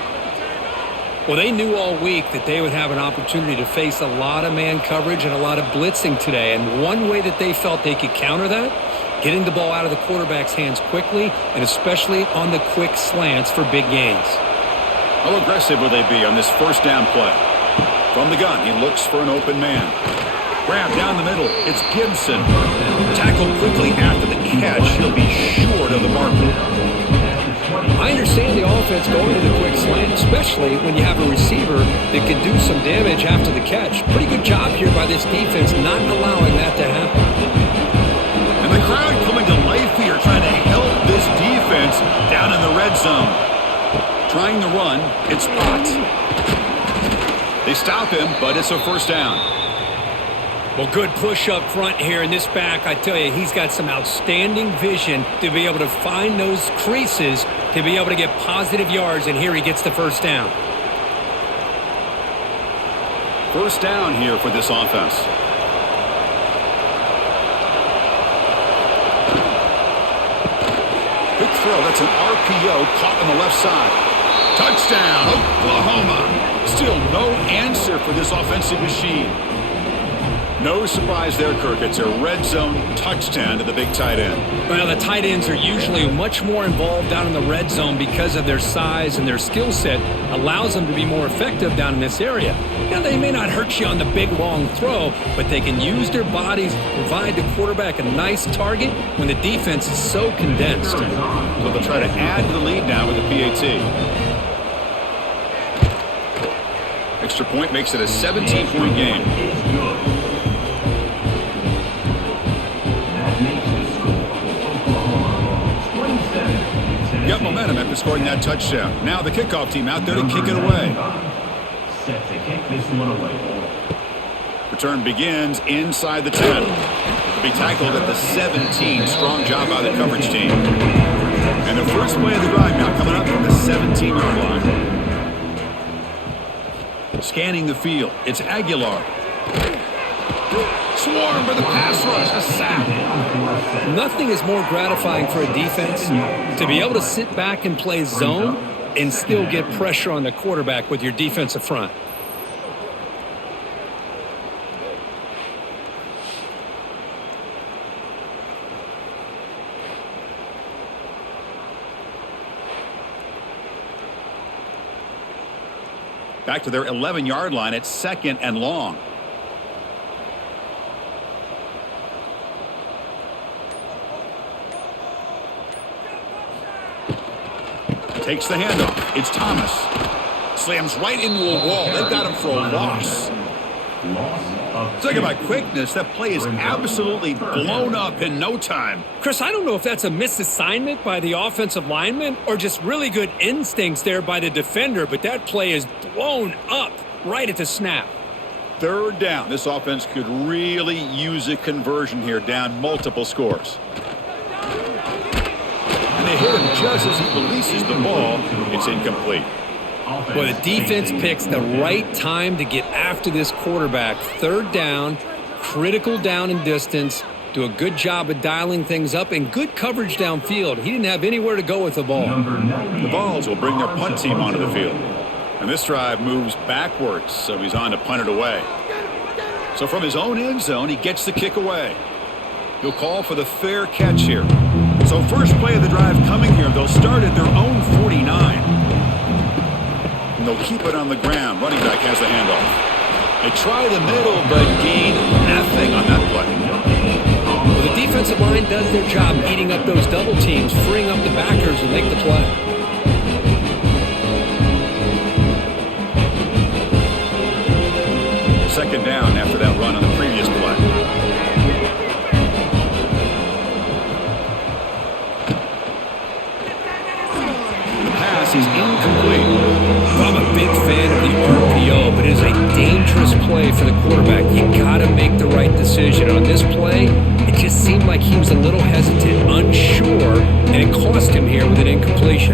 Well, they knew all week that they would have an opportunity to face a lot of man coverage and a lot of blitzing today. And one way that they felt they could counter that, getting the ball out of the quarterback's hands quickly, and especially on the quick slants for big gains. How aggressive will they be on this first down play? From the gun, he looks for an open man. Grab down the middle. It's Gibson. Tackled quickly after the catch. He'll be short of the marker. I understand the offense going to the quick slant, especially when you have a receiver that can do some damage after the catch. Pretty good job here by this defense not allowing that to happen. And the crowd coming to life here, trying to help this defense down in the red zone. Trying to run, it's Potts. They stop him, but it's a first down. Well, good push up front here in this back. I tell you, he's got some outstanding vision to be able to find those creases to be able to get positive yards, and here he gets the first down. First down here for this offense. Quick throw. That's an RPO caught on the left side. Touchdown, Oklahoma. Still no answer for this offensive machine. No surprise there, Kirk. It's a red zone touchdown to the big tight end. Well, the tight ends are usually much more involved down in the red zone because of their size and their skill set allows them to be more effective down in this area. Now, they may not hurt you on the big, long throw, but they can use their bodies to provide the quarterback a nice target when the defense is so condensed. So they'll try to add to the lead now with the PAT. Extra point makes it a 17-point game. Got momentum after scoring that touchdown. Now the kickoff team out there to kick it away. Set to kick this one away. Return begins inside the 10. To be tackled at the 17. Strong job by the coverage team. And the first play of the drive now coming up from the 17-yard line. Scanning the field. It's Aguilar. Swarm for the pass rush. A sack. Nothing is more gratifying for a defense to be able to sit back and play zone and still get pressure on the quarterback with your defensive front. Back to their 11-yard line at 2nd and long. Takes the handoff. It's Thomas. Slams right into a wall. They've got him for a loss. Talking about quickness, that play is absolutely blown up in no time. Chris, I don't know if that's a misassignment by the offensive lineman or just really good instincts there by the defender, but that play is blown up right at the snap. Third down. This offense could really use a conversion here, down multiple scores. And they hit him just as he releases the ball. It's incomplete. Well, the defense picks the right time to get after this quarterback. Third down, critical down and distance. Do a good job of dialing things up and good coverage downfield. He didn't have anywhere to go with the ball. The Vols will bring their punt team onto the field. And this drive moves backwards, so he's on to punt it away. So from his own end zone, he gets the kick away. He'll call for the fair catch here. So first play of the drive coming here. They'll start at their own 49. And they'll keep it on the ground. Running back has the handoff. They try the middle, but gain nothing on that play. Well, the defensive line does their job eating up those double teams, freeing up the backers and make the play. Second down after that run on the previous play. The pass is incomplete. From a like he was a little hesitant, unsure, and it cost him here with an incompletion.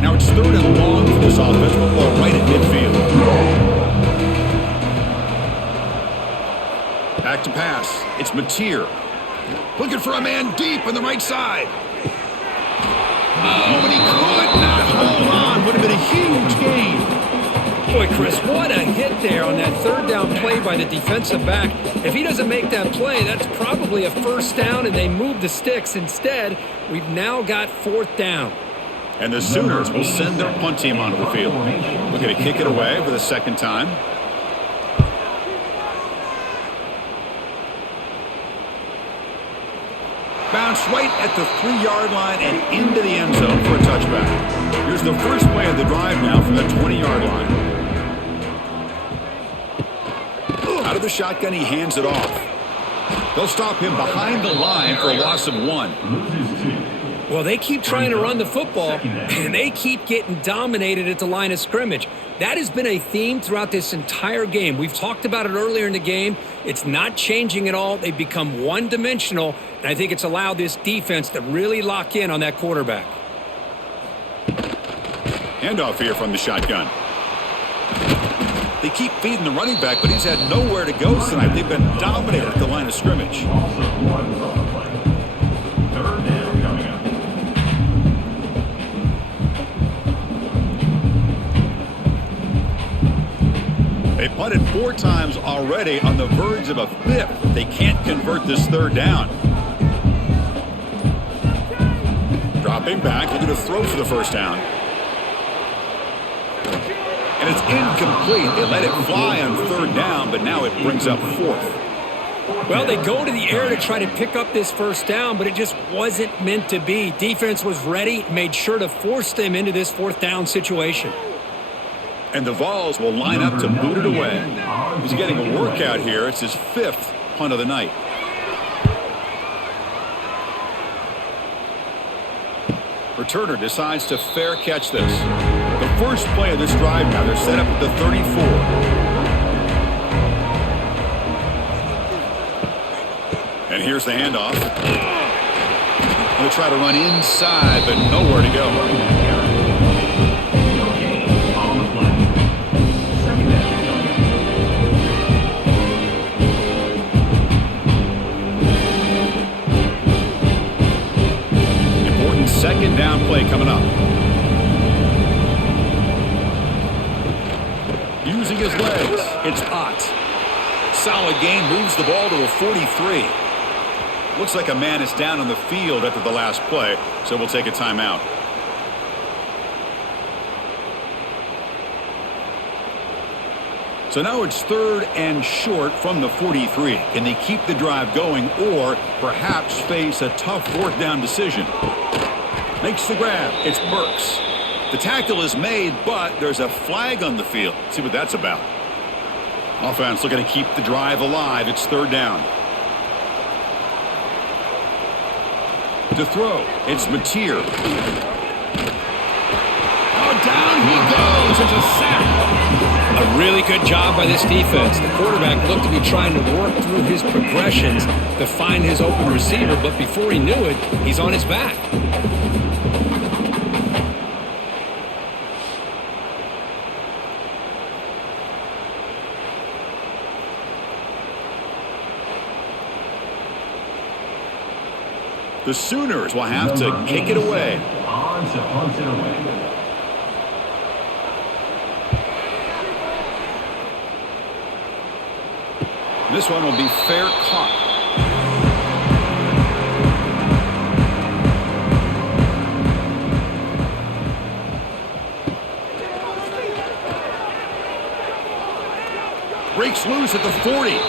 Now it's 3rd and long for this offense, ball right at midfield. Back to pass. It's Mateer. Looking for a man deep on the right side. Oh, and he could not hold on. Would have been a huge gain. Boy, Chris, what a hit there on that 3rd down play by the defensive back. If he doesn't make that play, that's probably a 1st down, and they move the sticks. Instead, we've now got 4th down. And the Sooners will send their punt team onto the field. Looking to kick it away for the 2nd time. Bounce right at the 3-yard line and into the end zone for a touchback. Here's the first play of the drive now from the 20-yard line. Out of the shotgun, he hands it off. They'll stop him behind the line for a loss of 1. Well, they keep trying to run the football, and they keep getting dominated at the line of scrimmage. That has been a theme throughout this entire game. We've talked about it earlier in the game. It's not changing at all. They've become one-dimensional, and I think it's allowed this defense to really lock in on that quarterback. Handoff here from the shotgun. They keep feeding the running back, but he's had nowhere to go tonight. They've been dominated at the line of scrimmage. Also runs on the play. 3rd down coming up. They punted 4 times already, on the verge of a 5th. They can't convert this 3rd down. Dropping back, looking to throw for the 1st down. And it's incomplete. They let it fly on 3rd down, but now it brings up 4th. Well, they go to the air to try to pick up this 1st down, but it just wasn't meant to be. Defense was ready, made sure to force them into this 4th down situation. And the Vols will line up to boot it away. He's getting a workout here. It's his 5th punt of the night. Returner decides to fair catch this. The first play of this drive now, they're set up at the 34. And here's the handoff. They'll try to run inside, but nowhere to go. On the play. 2nd down coming up. Important 2nd down play coming up. Using his legs, it's Ott. Solid gain, moves the ball to the 43. Looks like a man is down on the field after the last play, so we'll take a timeout. So now it's 3rd and short from the 43. Can they keep the drive going or perhaps face a tough 4th down decision? Makes the grab. It's Burks. The tackle is made, but there's a flag on the field. Let's see what that's about. Offense looking to keep the drive alive. It's 3rd down. To throw, it's Mateer. Oh, down he goes. It's a sack. A really good job by this defense. The quarterback looked to be trying to work through his progressions to find his open receiver, but before he knew it, he's on his back. The Sooners will have to kick it away. On to punt it away. This one will be fair caught. Breaks loose at the 40.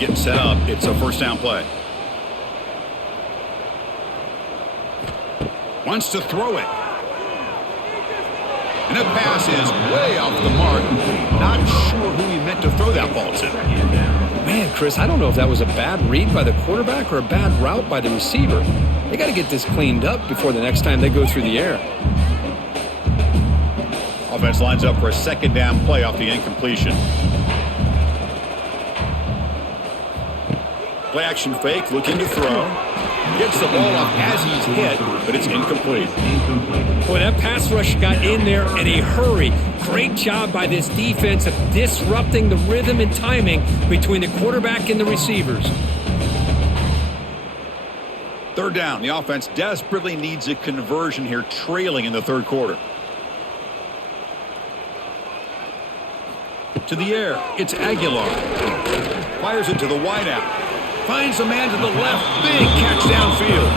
Getting set up. It's a 1st down play. Wants to throw it. And that pass is way off the mark. Not sure who he meant to throw that ball to. Man, Chris, Chris, I don't know if that was a bad read by the quarterback or a bad route by the receiver. They got to get this cleaned up before the next time they go through the air. Offense lines up for a second down play off the incompletion. Play action fake, looking to throw. Gets the ball off as he's hit, but it's incomplete. Boy, that pass rush got in there in a hurry. Great job by this defense of disrupting the rhythm and timing between the quarterback and the receivers. Third down. The offense desperately needs a conversion here, trailing in the third quarter. To the air, it's Aguilar. Fires it to the wideout. Finds a man to the left. Big catch downfield.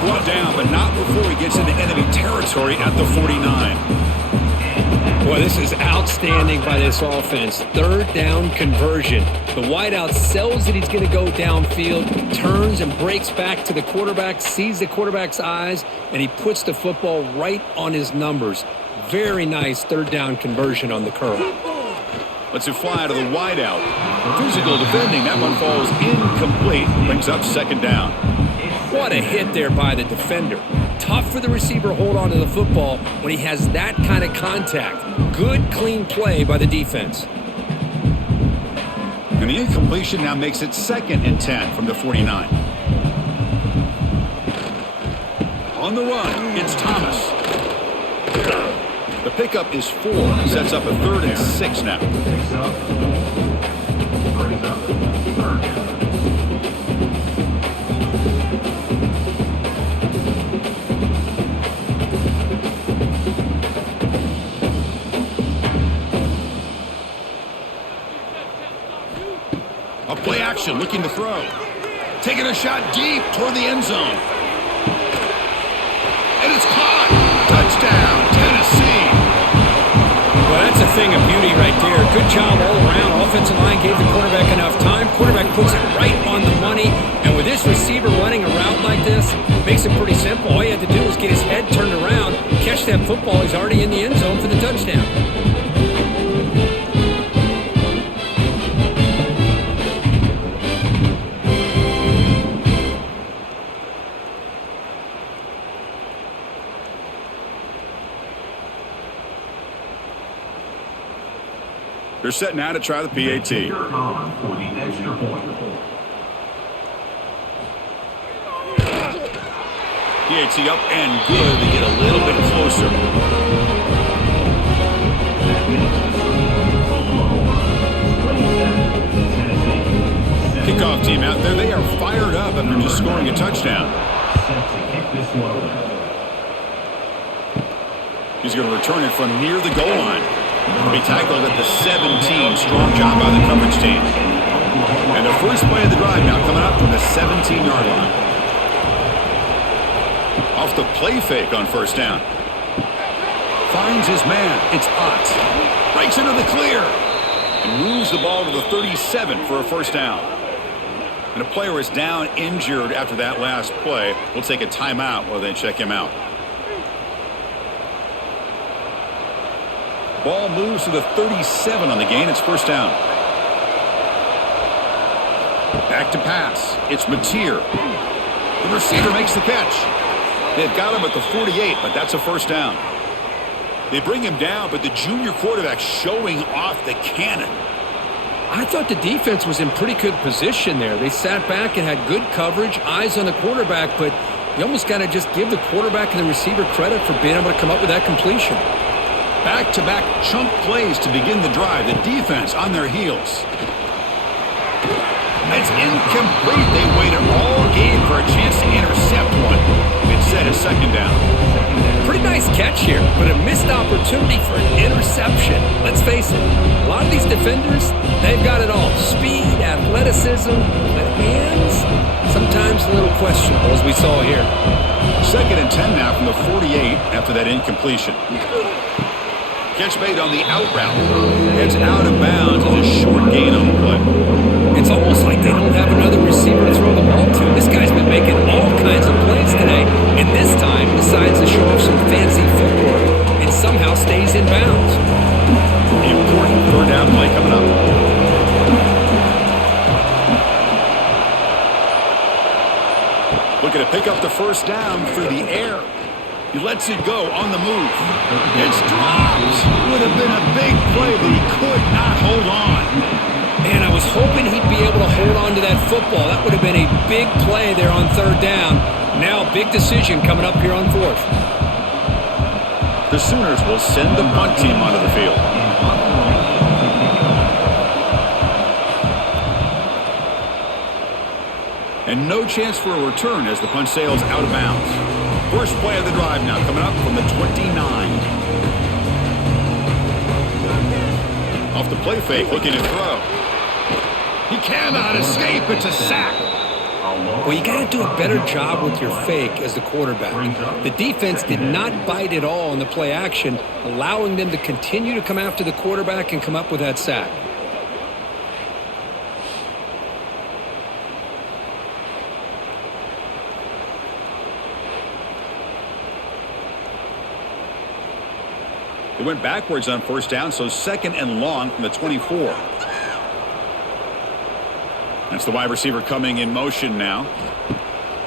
Brought down, but not before he gets into enemy territory at the 49. Boy, this is outstanding by this offense. Third down conversion. The wideout sells that he's going to go downfield, turns and breaks back to the quarterback, sees the quarterback's eyes, and he puts the football right on his numbers. Very nice third down conversion on the curl. Lets it fly to the wideout. Physical defending. That one falls incomplete. Brings up second down. What a hit there by the defender. Tough for the receiver to hold on to the football when he has that kind of contact. Good, clean play by the defense. And the incompletion now makes it 2nd and 10 from the 49. On the run, it's Thomas. The pickup is 4. Sets up a 3rd and 6 now. A play action, looking to throw. Taking a shot deep toward the end zone. And it's caught. Touchdown, Tennessee. Well, that's a thing of beauty right there. Good job all around. Offensive line gave the quarterback enough time. Quarterback puts it right on the money. And with this receiver running a route like this, makes it pretty simple. All you had to do was get his head turned around, catch that football. He's already in the end zone for the touchdown. They're set now to try the PAT. For the extra point. PAT up and good to get a little bit closer. Kickoff team out there. They are fired up after just scoring a touchdown. He's going to return it from near the goal line. He tackled at the 17. Strong job by the coverage team. And the first play of the drive now coming up from the 17-yard line. Off the play fake on first down. Finds his man. It's Ott. Breaks into the clear. And moves the ball to the 37 for a first down. And a player is down injured after that last play. We'll take a timeout while they check him out. Ball moves to the 37 on the gain. It's first down. Back to pass. It's Mateer. The receiver makes the catch. They've got him at the 48, but that's a first down. They bring him down, but the junior quarterback showing off the cannon. I thought the defense was in pretty good position there. They sat back and had good coverage, eyes on the quarterback, but you almost got to just give the quarterback and the receiver credit for being able to come up with that completion. Back-to-back chunk plays to begin the drive. The defense on their heels. It's incomplete. They waited all game for a chance to intercept one. Instead, a second down. Pretty nice catch here, but a missed opportunity for an interception. Let's face it, a lot of these defenders, they've got it all. Speed, athleticism, but hands, sometimes a little questionable, as we saw here. 2nd and 10 now from the 48 after that incompletion. Catch made on the out route. It's out of bounds and a short gain on the play. It's almost like they don't have another receiver to throw the ball to. This guy's been making all kinds of plays today, and this time decides to show off some fancy footwork and somehow stays in bounds. Important third down play coming up. looking to pick up the first down through the air. He lets it go on the move. It's dropped. Would have been a big play, but he could not hold on. Man, I was hoping he'd be able to hold on to that football. That would have been a big play there on third down. Now, big decision coming up here on fourth. The Sooners will send the punt team onto the field. And no chance for a return as the punt sails out of bounds. First play of the drive now coming up from the 29. Off the play fake, looking to throw. He cannot escape. It's a sack. Well, you got to do a better job with your fake as the quarterback. The defense did not bite at all on the play action, allowing them to continue to come after the quarterback and come up with that sack. They went backwards on first down, so second and long from the 24. That's the wide receiver coming in motion now.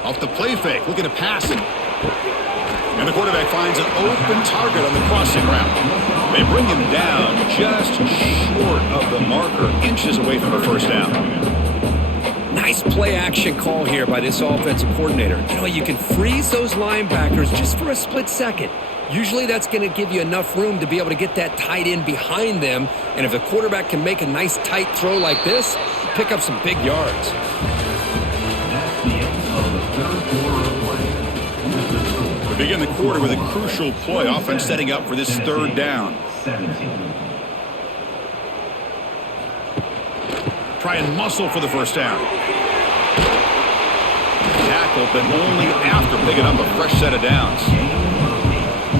Off the play fake, looking to pass it. And the quarterback finds an open target on the crossing route. They bring him down just short of the marker, inches away from the first down. Nice play action call here by this offensive coordinator. You know, you can freeze those linebackers just for a split second. Usually that's going to give you enough room to be able to get that tight end behind them. And if the quarterback can make a nice tight throw like this, pick up some big yards. That's the end of the third quarter of play. We begin the quarter with a crucial play, offense setting up for this third down. 17. Try and muscle for the first down. Tackle, but only after picking up a fresh set of downs.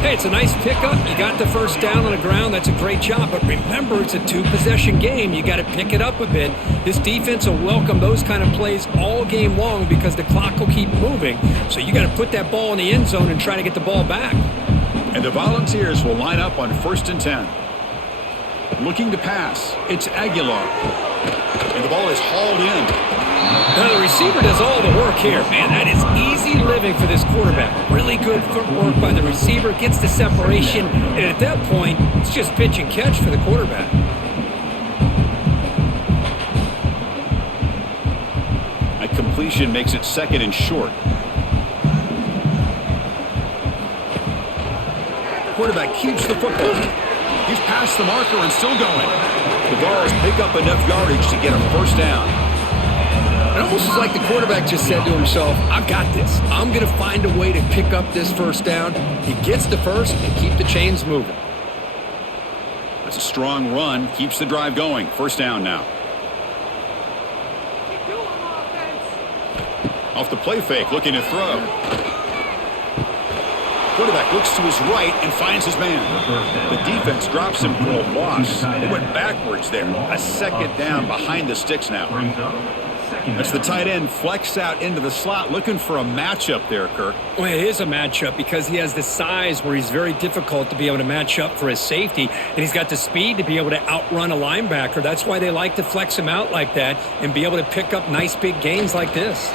Hey, it's a nice pickup. You got the first down on the ground. That's a great job. But remember, it's a two-possession game. You got to pick it up a bit. This defense will welcome those kind of plays all game long because the clock will keep moving. So you got to put that ball in the end zone and try to get the ball back. And the Volunteers will line up on 1st and 10. Looking to pass. It's Aguilar. And the ball is hauled in. Now the receiver does all the work here. Man, that is easy living for this quarterback. Really good footwork by the receiver. Gets the separation. And at that point, it's just pitch and catch for the quarterback. A completion makes it second and short. Quarterback keeps the football. He's past the marker and still going. The Vols pick up enough yardage to get a first down. It almost is like the quarterback just said to himself, I've got this. I'm going to find a way to pick up this first down. He gets the first and keep the chains moving. That's a strong run. Keeps the drive going. First down now. Off the play fake, looking to throw. Quarterback looks to his right and finds his man. The defense drops him for a loss. They went backwards there. A second down behind the sticks now. That's the tight end flex out into the slot, looking for a matchup there, Kirk. Well, it is a matchup because he has the size where he's very difficult to be able to match up for his safety, and he's got the speed to be able to outrun a linebacker. That's why they like to flex him out like that and be able to pick up nice big gains like this.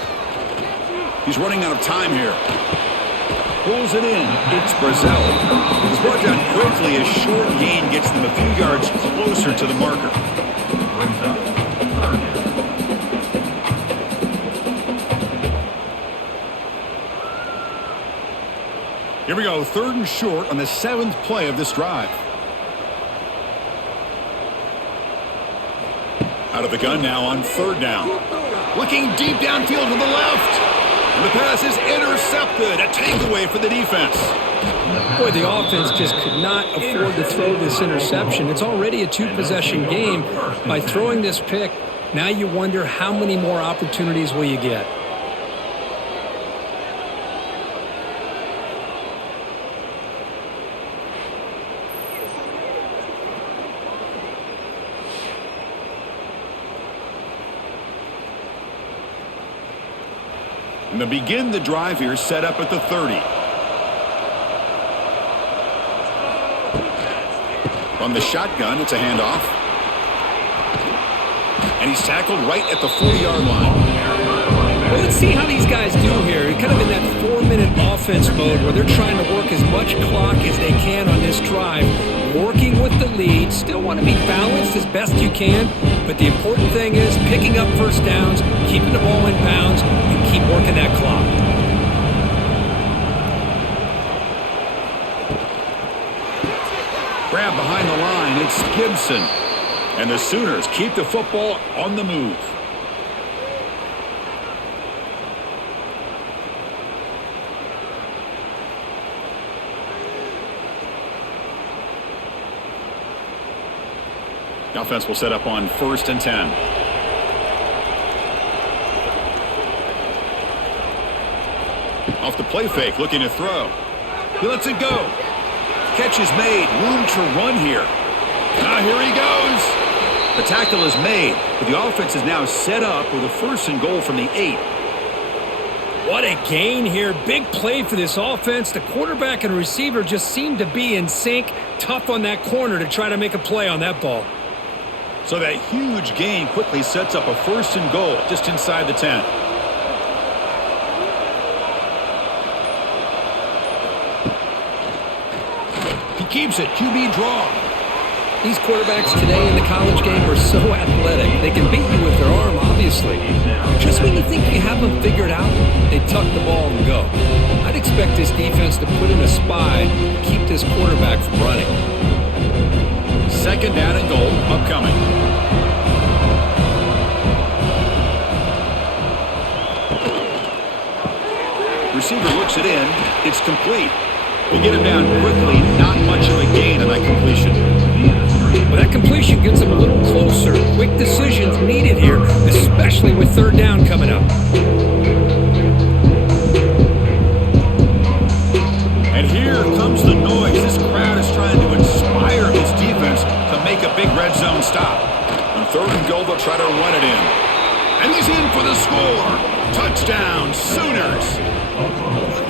He's running out of time here. Pulls it in. It's Brazzell. He's brought down quickly as short gain gets them a few yards closer to the marker. Here we go, 3rd and short on the 7th play of this drive. Out of the gun now on 3rd down. Looking deep downfield to the left. And the pass is intercepted. A takeaway for the defense. Boy, the offense just could not afford to throw this interception. It's already a two-possession game. By throwing this pick, now you wonder how many more opportunities will you get. And to begin the drive here, set up at the 30. From the shotgun, it's a handoff. And he's tackled right at the 40-yard line. Well, let's see how these guys do here. Kind of in that 4-minute offense mode where they're trying to work as much clock as they can on this drive, working with the lead. Still want to be balanced as best you can, but the important thing is picking up first downs, keeping the ball in bounds, and keep working that clock. Grab behind the line, it's Gibson. And the Sooners keep the football on the move. The offense will set up on 1st and 10. Off the play fake, looking to throw. He lets it go. Catch is made. Room to run here. Here he goes. The tackle is made, but the offense is now set up with a 1st and goal from the 8. What a gain here. Big play for this offense. The quarterback and receiver just seem to be in sync. Tough on that corner to try to make a play on that ball. So that huge gain quickly sets up a 1st and goal just inside the 10. He keeps it. QB draw. These quarterbacks today in the college game are so athletic. They can beat you with their arm, obviously. Just when you think you have them figured out, they tuck the ball and go. I'd expect this defense to put in a spy to keep this quarterback from running. 2nd down and goal upcoming. Receiver looks it in. It's complete. We get him down quickly. Not much of a gain on that completion. Well, that completion gets them a little closer. Quick decisions needed here, especially with 3rd down coming up. And here comes the noise. This crowd is trying to inspire this defense to make a big red zone stop. On 3rd and goal, they'll try to run it in. And he's in for the score. Touchdown, Sooners.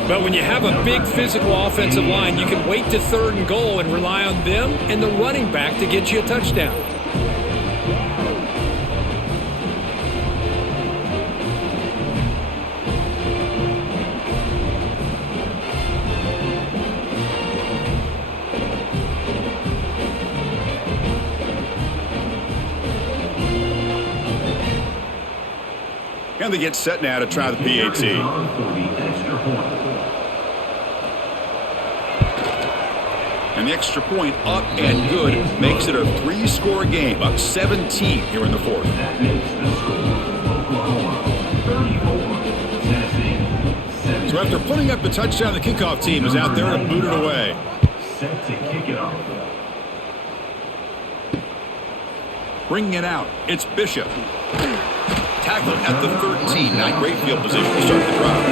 But when you have a big physical offensive line, you can wait to 3rd and goal and rely on them and the running back to get you a touchdown. And they get set now to try the PAT. And the extra point up and good makes it a 3-score game, up 17 here in the 4th. That makes the score Oklahoma 34, Tennessee 17. So after putting up the touchdown, the kickoff team is out there to boot it away. Set to kick it off. Bringing it out, it's Bishop. Tackled at the 13. Not great field position to start the drive.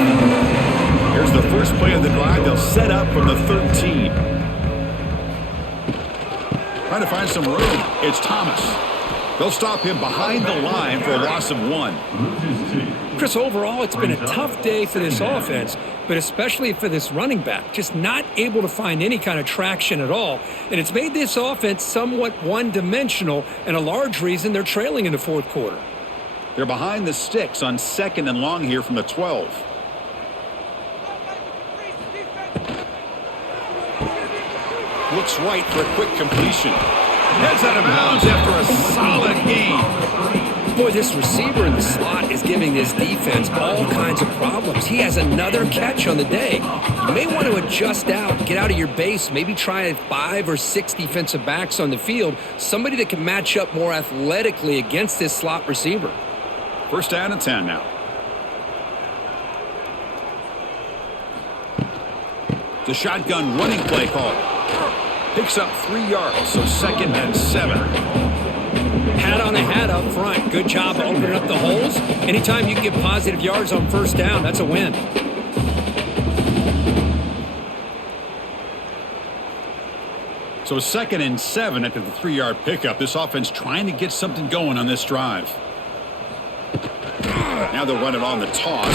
Here's the first play of the drive. They'll set up from the 13. Trying to find some room. It's Thomas. They'll stop him behind the line for a loss of 1. Chris, overall, it's been a tough day for this offense, but especially for this running back. Just not able to find any kind of traction at all. And it's made this offense somewhat one-dimensional, and a large reason they're trailing in the 4th quarter. They're behind the sticks on 2nd and long here from the 12. Looks right for a quick completion. Heads out of bounds after a solid gain. Boy, this receiver in the slot is giving this defense all kinds of problems. He has another catch on the day. You may want to adjust out, get out of your base, maybe try 5 or 6 defensive backs on the field, somebody that can match up more athletically against this slot receiver. 1st down and 10 now. The shotgun running play call. Picks up 3 yards, so 2nd and 7. Hat on a hat up front. Good job opening up the holes. Anytime you can get positive yards on 1st down, that's a win. So 2nd and 7 after the 3-yard pickup. This offense trying to get something going on this drive. Now they'll run it on the toss.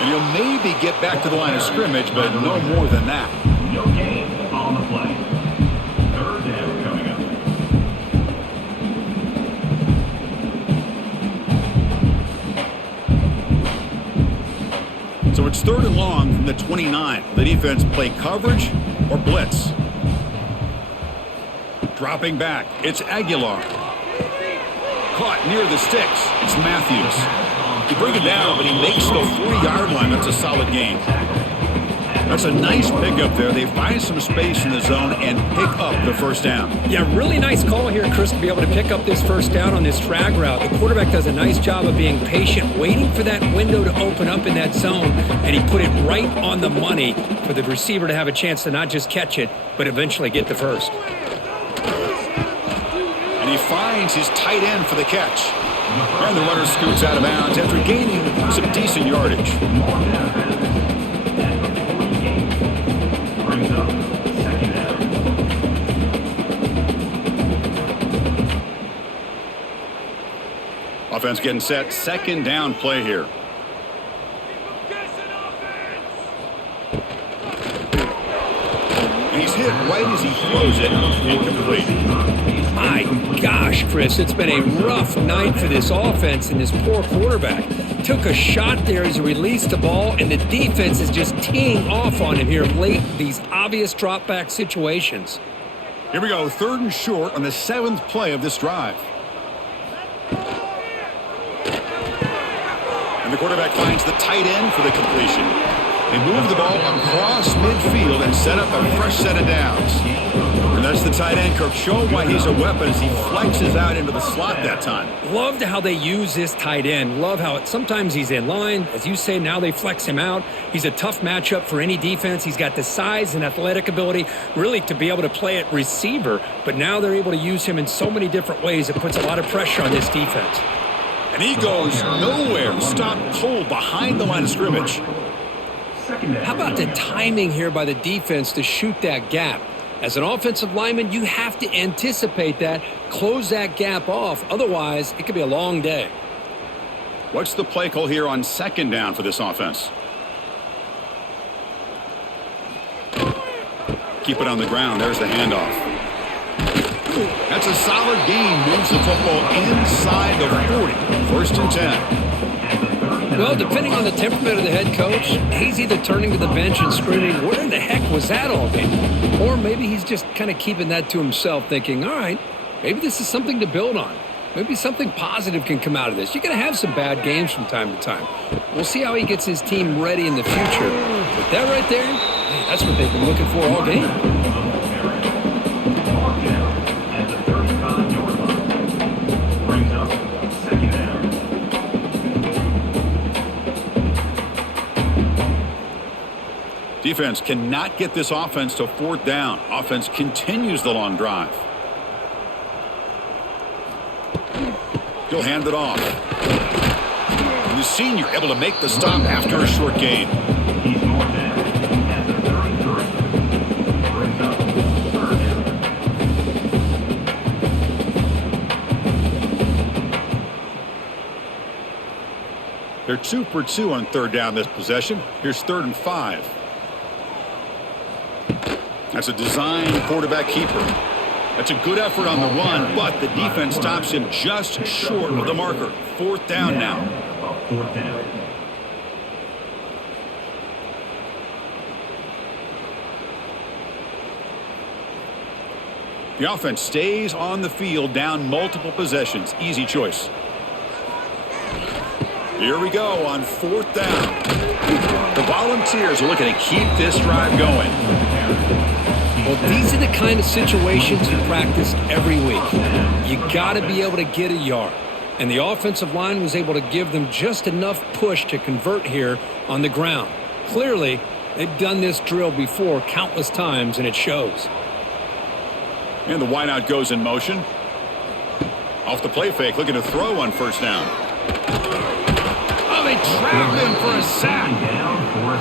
And he'll maybe get back to the line of scrimmage, but no more than that. No gain on the play. 3rd down coming up. it's 3rd and long from the 29. The defense play coverage or blitz. Dropping back, it's Aguilar. Caught near the sticks, it's Matthews. He bring it down, but he makes the 40-yard line. That's a solid gain. That's a nice pickup there. They find some space in the zone and pick up the first down. Yeah, really nice call here, Chris, to be able to pick up this first down on this drag route. The quarterback does a nice job of being patient, waiting for that window to open up in that zone, and he put it right on the money for the receiver to have a chance to not just catch it, but eventually get the first. And he finds his tight end for the catch. And the runner scoots out of bounds after gaining some decent yardage. Brings up 2nd down. Offense getting set. 2nd down play here. And he's hit right as he throws it. Incomplete. My gosh, Chris, it's been a rough night for this offense and this poor quarterback. Took a shot there as he released the ball, and the defense is just teeing off on him here late, these obvious drop-back situations. Here we go, 3rd and short on the 7th play of this drive. And the quarterback finds the tight end for the completion. They move the ball across midfield and set up a fresh set of downs. And that's the tight end, Kirk, showing why he's a weapon as he flexes out into the slot that time. Loved how they use this tight end. Love how sometimes he's in line. As you say, now they flex him out. He's a tough matchup for any defense. He's got the size and athletic ability really to be able to play at receiver. But now they're able to use him in so many different ways. It puts a lot of pressure on this defense. And he goes nowhere. Stopped cold behind the line of scrimmage. How about the timing here by the defense to shoot that gap? As an offensive lineman, you have to anticipate that, close that gap off. Otherwise, it could be a long day. What's the play call here on 2nd down for this offense? Keep it on the ground. There's the handoff. That's a solid gain. Moves the football inside the 40. 1st and 10. Well, depending on the temperament of the head coach, he's either turning to the bench and screaming, where in the heck was that all game? Or maybe he's just kind of keeping that to himself, thinking, all right, maybe this is something to build on. Maybe something positive can come out of this. You're going to have some bad games from time to time. We'll see how he gets his team ready in the future. But that right there, hey, that's what they've been looking for all game. At the 35-yard line. Brings up 2nd down. Defense cannot get this offense to 4th down. Offense continues the long drive. He'll hand it off. And the senior able to make the stop after a short gain. He's marked down at the 33. Brings up 3rd down. They're 2 for 2 on 3rd down this possession. Here's 3rd and 5. That's a designed quarterback keeper. That's a good effort on the run, but the defense stops him just short of the marker. 4th down now. 4th down. The offense stays on the field, down multiple possessions. Easy choice. Here we go on 4th down. The Volunteers are looking to keep this drive going. Well, these are the kind of situations you practice every week. You got to be able to get a yard. And the offensive line was able to give them just enough push to convert here on the ground. Clearly, they've done this drill before countless times, and it shows. And the wideout goes in motion. Off the play fake, looking to throw on 1st down. Oh, they trapped him for a sack.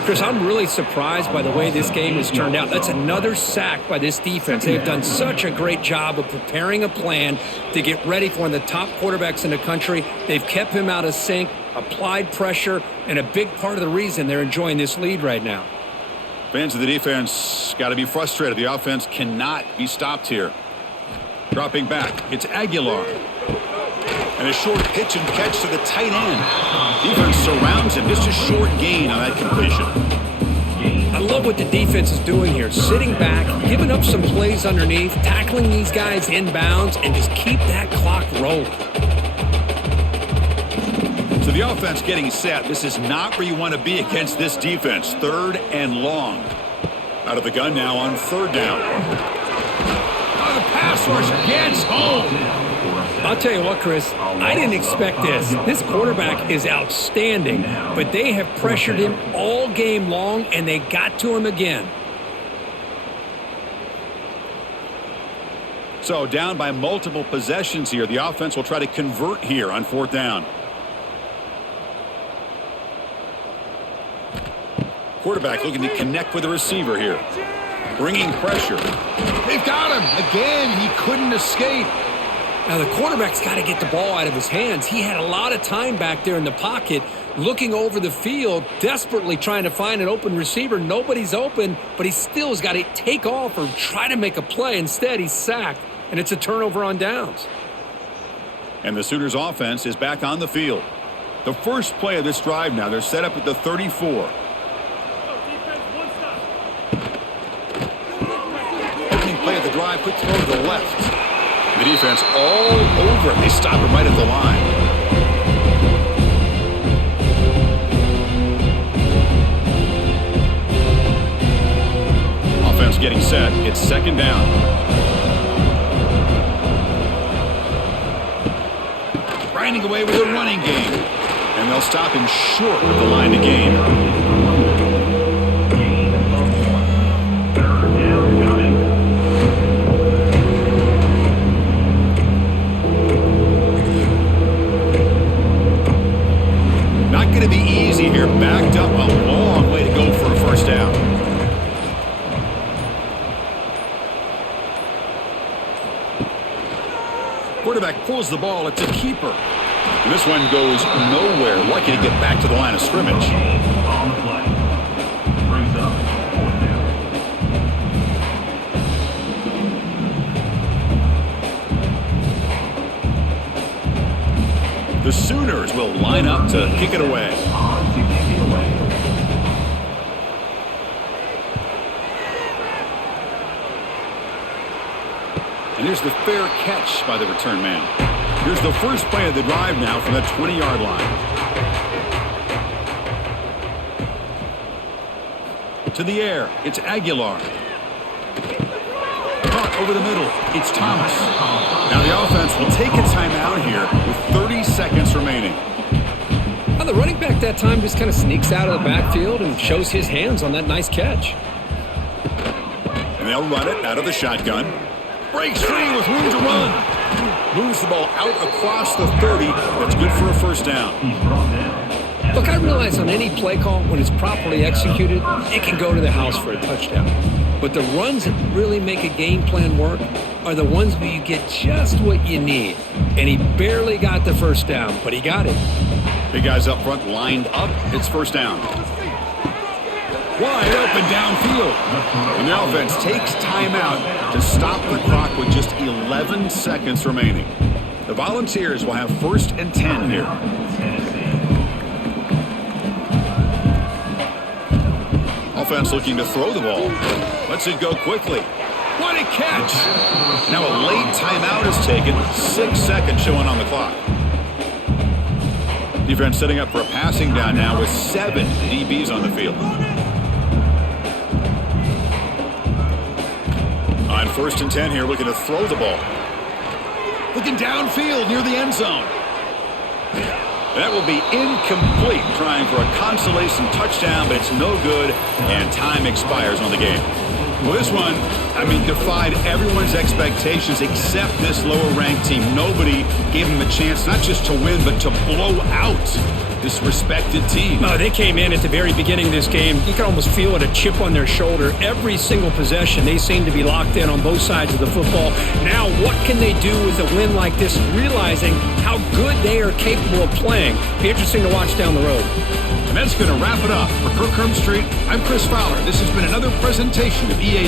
Chris, I'm really surprised by the way this game has turned out. That's another sack by this defense. They've done such a great job of preparing a plan to get ready for one of the top quarterbacks in the country. They've kept him out of sync, applied pressure, and a big part of the reason they're enjoying this lead right now. Fans of the defense got to be frustrated. The offense cannot be stopped here. Dropping back, it's Aguilar. And a short pitch and catch to the tight end. Defense surrounds him. Just a short gain on that completion. I love what the defense is doing here. Sitting back, giving up some plays underneath, tackling these guys inbounds, and just keep that clock rolling. So the offense getting set. This is not where you want to be against this defense. 3rd and long. Out of the gun now on 3rd down. Oh, the pass rush gets home. I'll tell you what, Chris, I didn't expect this. This quarterback is outstanding, but they have pressured him all game long, and they got to him again. So down by multiple possessions here. The offense will try to convert here on 4th down. Quarterback looking to connect with the receiver here. Bringing pressure. They've got him. Again, he couldn't escape. Now, the quarterback's got to get the ball out of his hands. He had a lot of time back there in the pocket, looking over the field, desperately trying to find an open receiver. Nobody's open, but he still has got to take off or try to make a play. Instead, he's sacked, and it's a turnover on downs. And the Sooners offense is back on the field. The first play of this drive now, they're set up at the 34. Opening play of the drive, quick throw to the left. The defense all over it. They stop him right at the line. Offense getting set. It's 2nd down. Grinding away with a running game. And they'll stop him short of the line to gain. Going to be easy here. Backed up a long way to go for a 1st down. Quarterback pulls the ball. It's a keeper. And this one goes nowhere. Lucky to get back to the line of scrimmage. On the play. Brings up 4th down. The Sooners will line up to kick it away. And here's the fair catch by the return man. Here's the first play of the drive now from the 20-yard line. To the air, it's Aguilar. Caught over the middle, it's Thomas. Now the offense will take a timeout here with 30 seconds remaining. Well, the running back that time just kind of sneaks out of the backfield and shows his hands on that nice catch. And they'll run it out of the shotgun. Breaks free with room to run. Moves the ball out across the 30. That's good for a 1st down. Look, I realize on any play call, when it's properly executed, it can go to the house for a touchdown. But the runs that really make a game plan work are the ones where you get just what you need. And he barely got the 1st down, but he got it. Big guys up front lined up. It's 1st down. Wide open downfield. And the offense takes timeout to stop the clock with just 11 seconds remaining. The Volunteers will have 1st and 10 here. Offense looking to throw the ball. Lets it go quickly. What a catch! Now a late timeout is taken. 6 seconds showing on the clock. Defense setting up for a passing down now with 7 DBs on the field. On 1st and 10 here, looking to throw the ball. Looking downfield near the end zone. That will be incomplete, trying for a consolation touchdown, but it's no good, and time expires on the game. Well, this one, defied everyone's expectations except this lower-ranked team. Nobody gave them a chance not just to win, but to blow out this respected team. No, they came in at the very beginning of this game. You can almost feel it, a chip on their shoulder. Every single possession, they seem to be locked in on both sides of the football. Now, what can they do with a win like this, realizing how good they are capable of playing? Be interesting to watch down the road. And that's going to wrap it up. For Kirk Street, I'm Chris Fowler. This has been another presentation of EA Sports.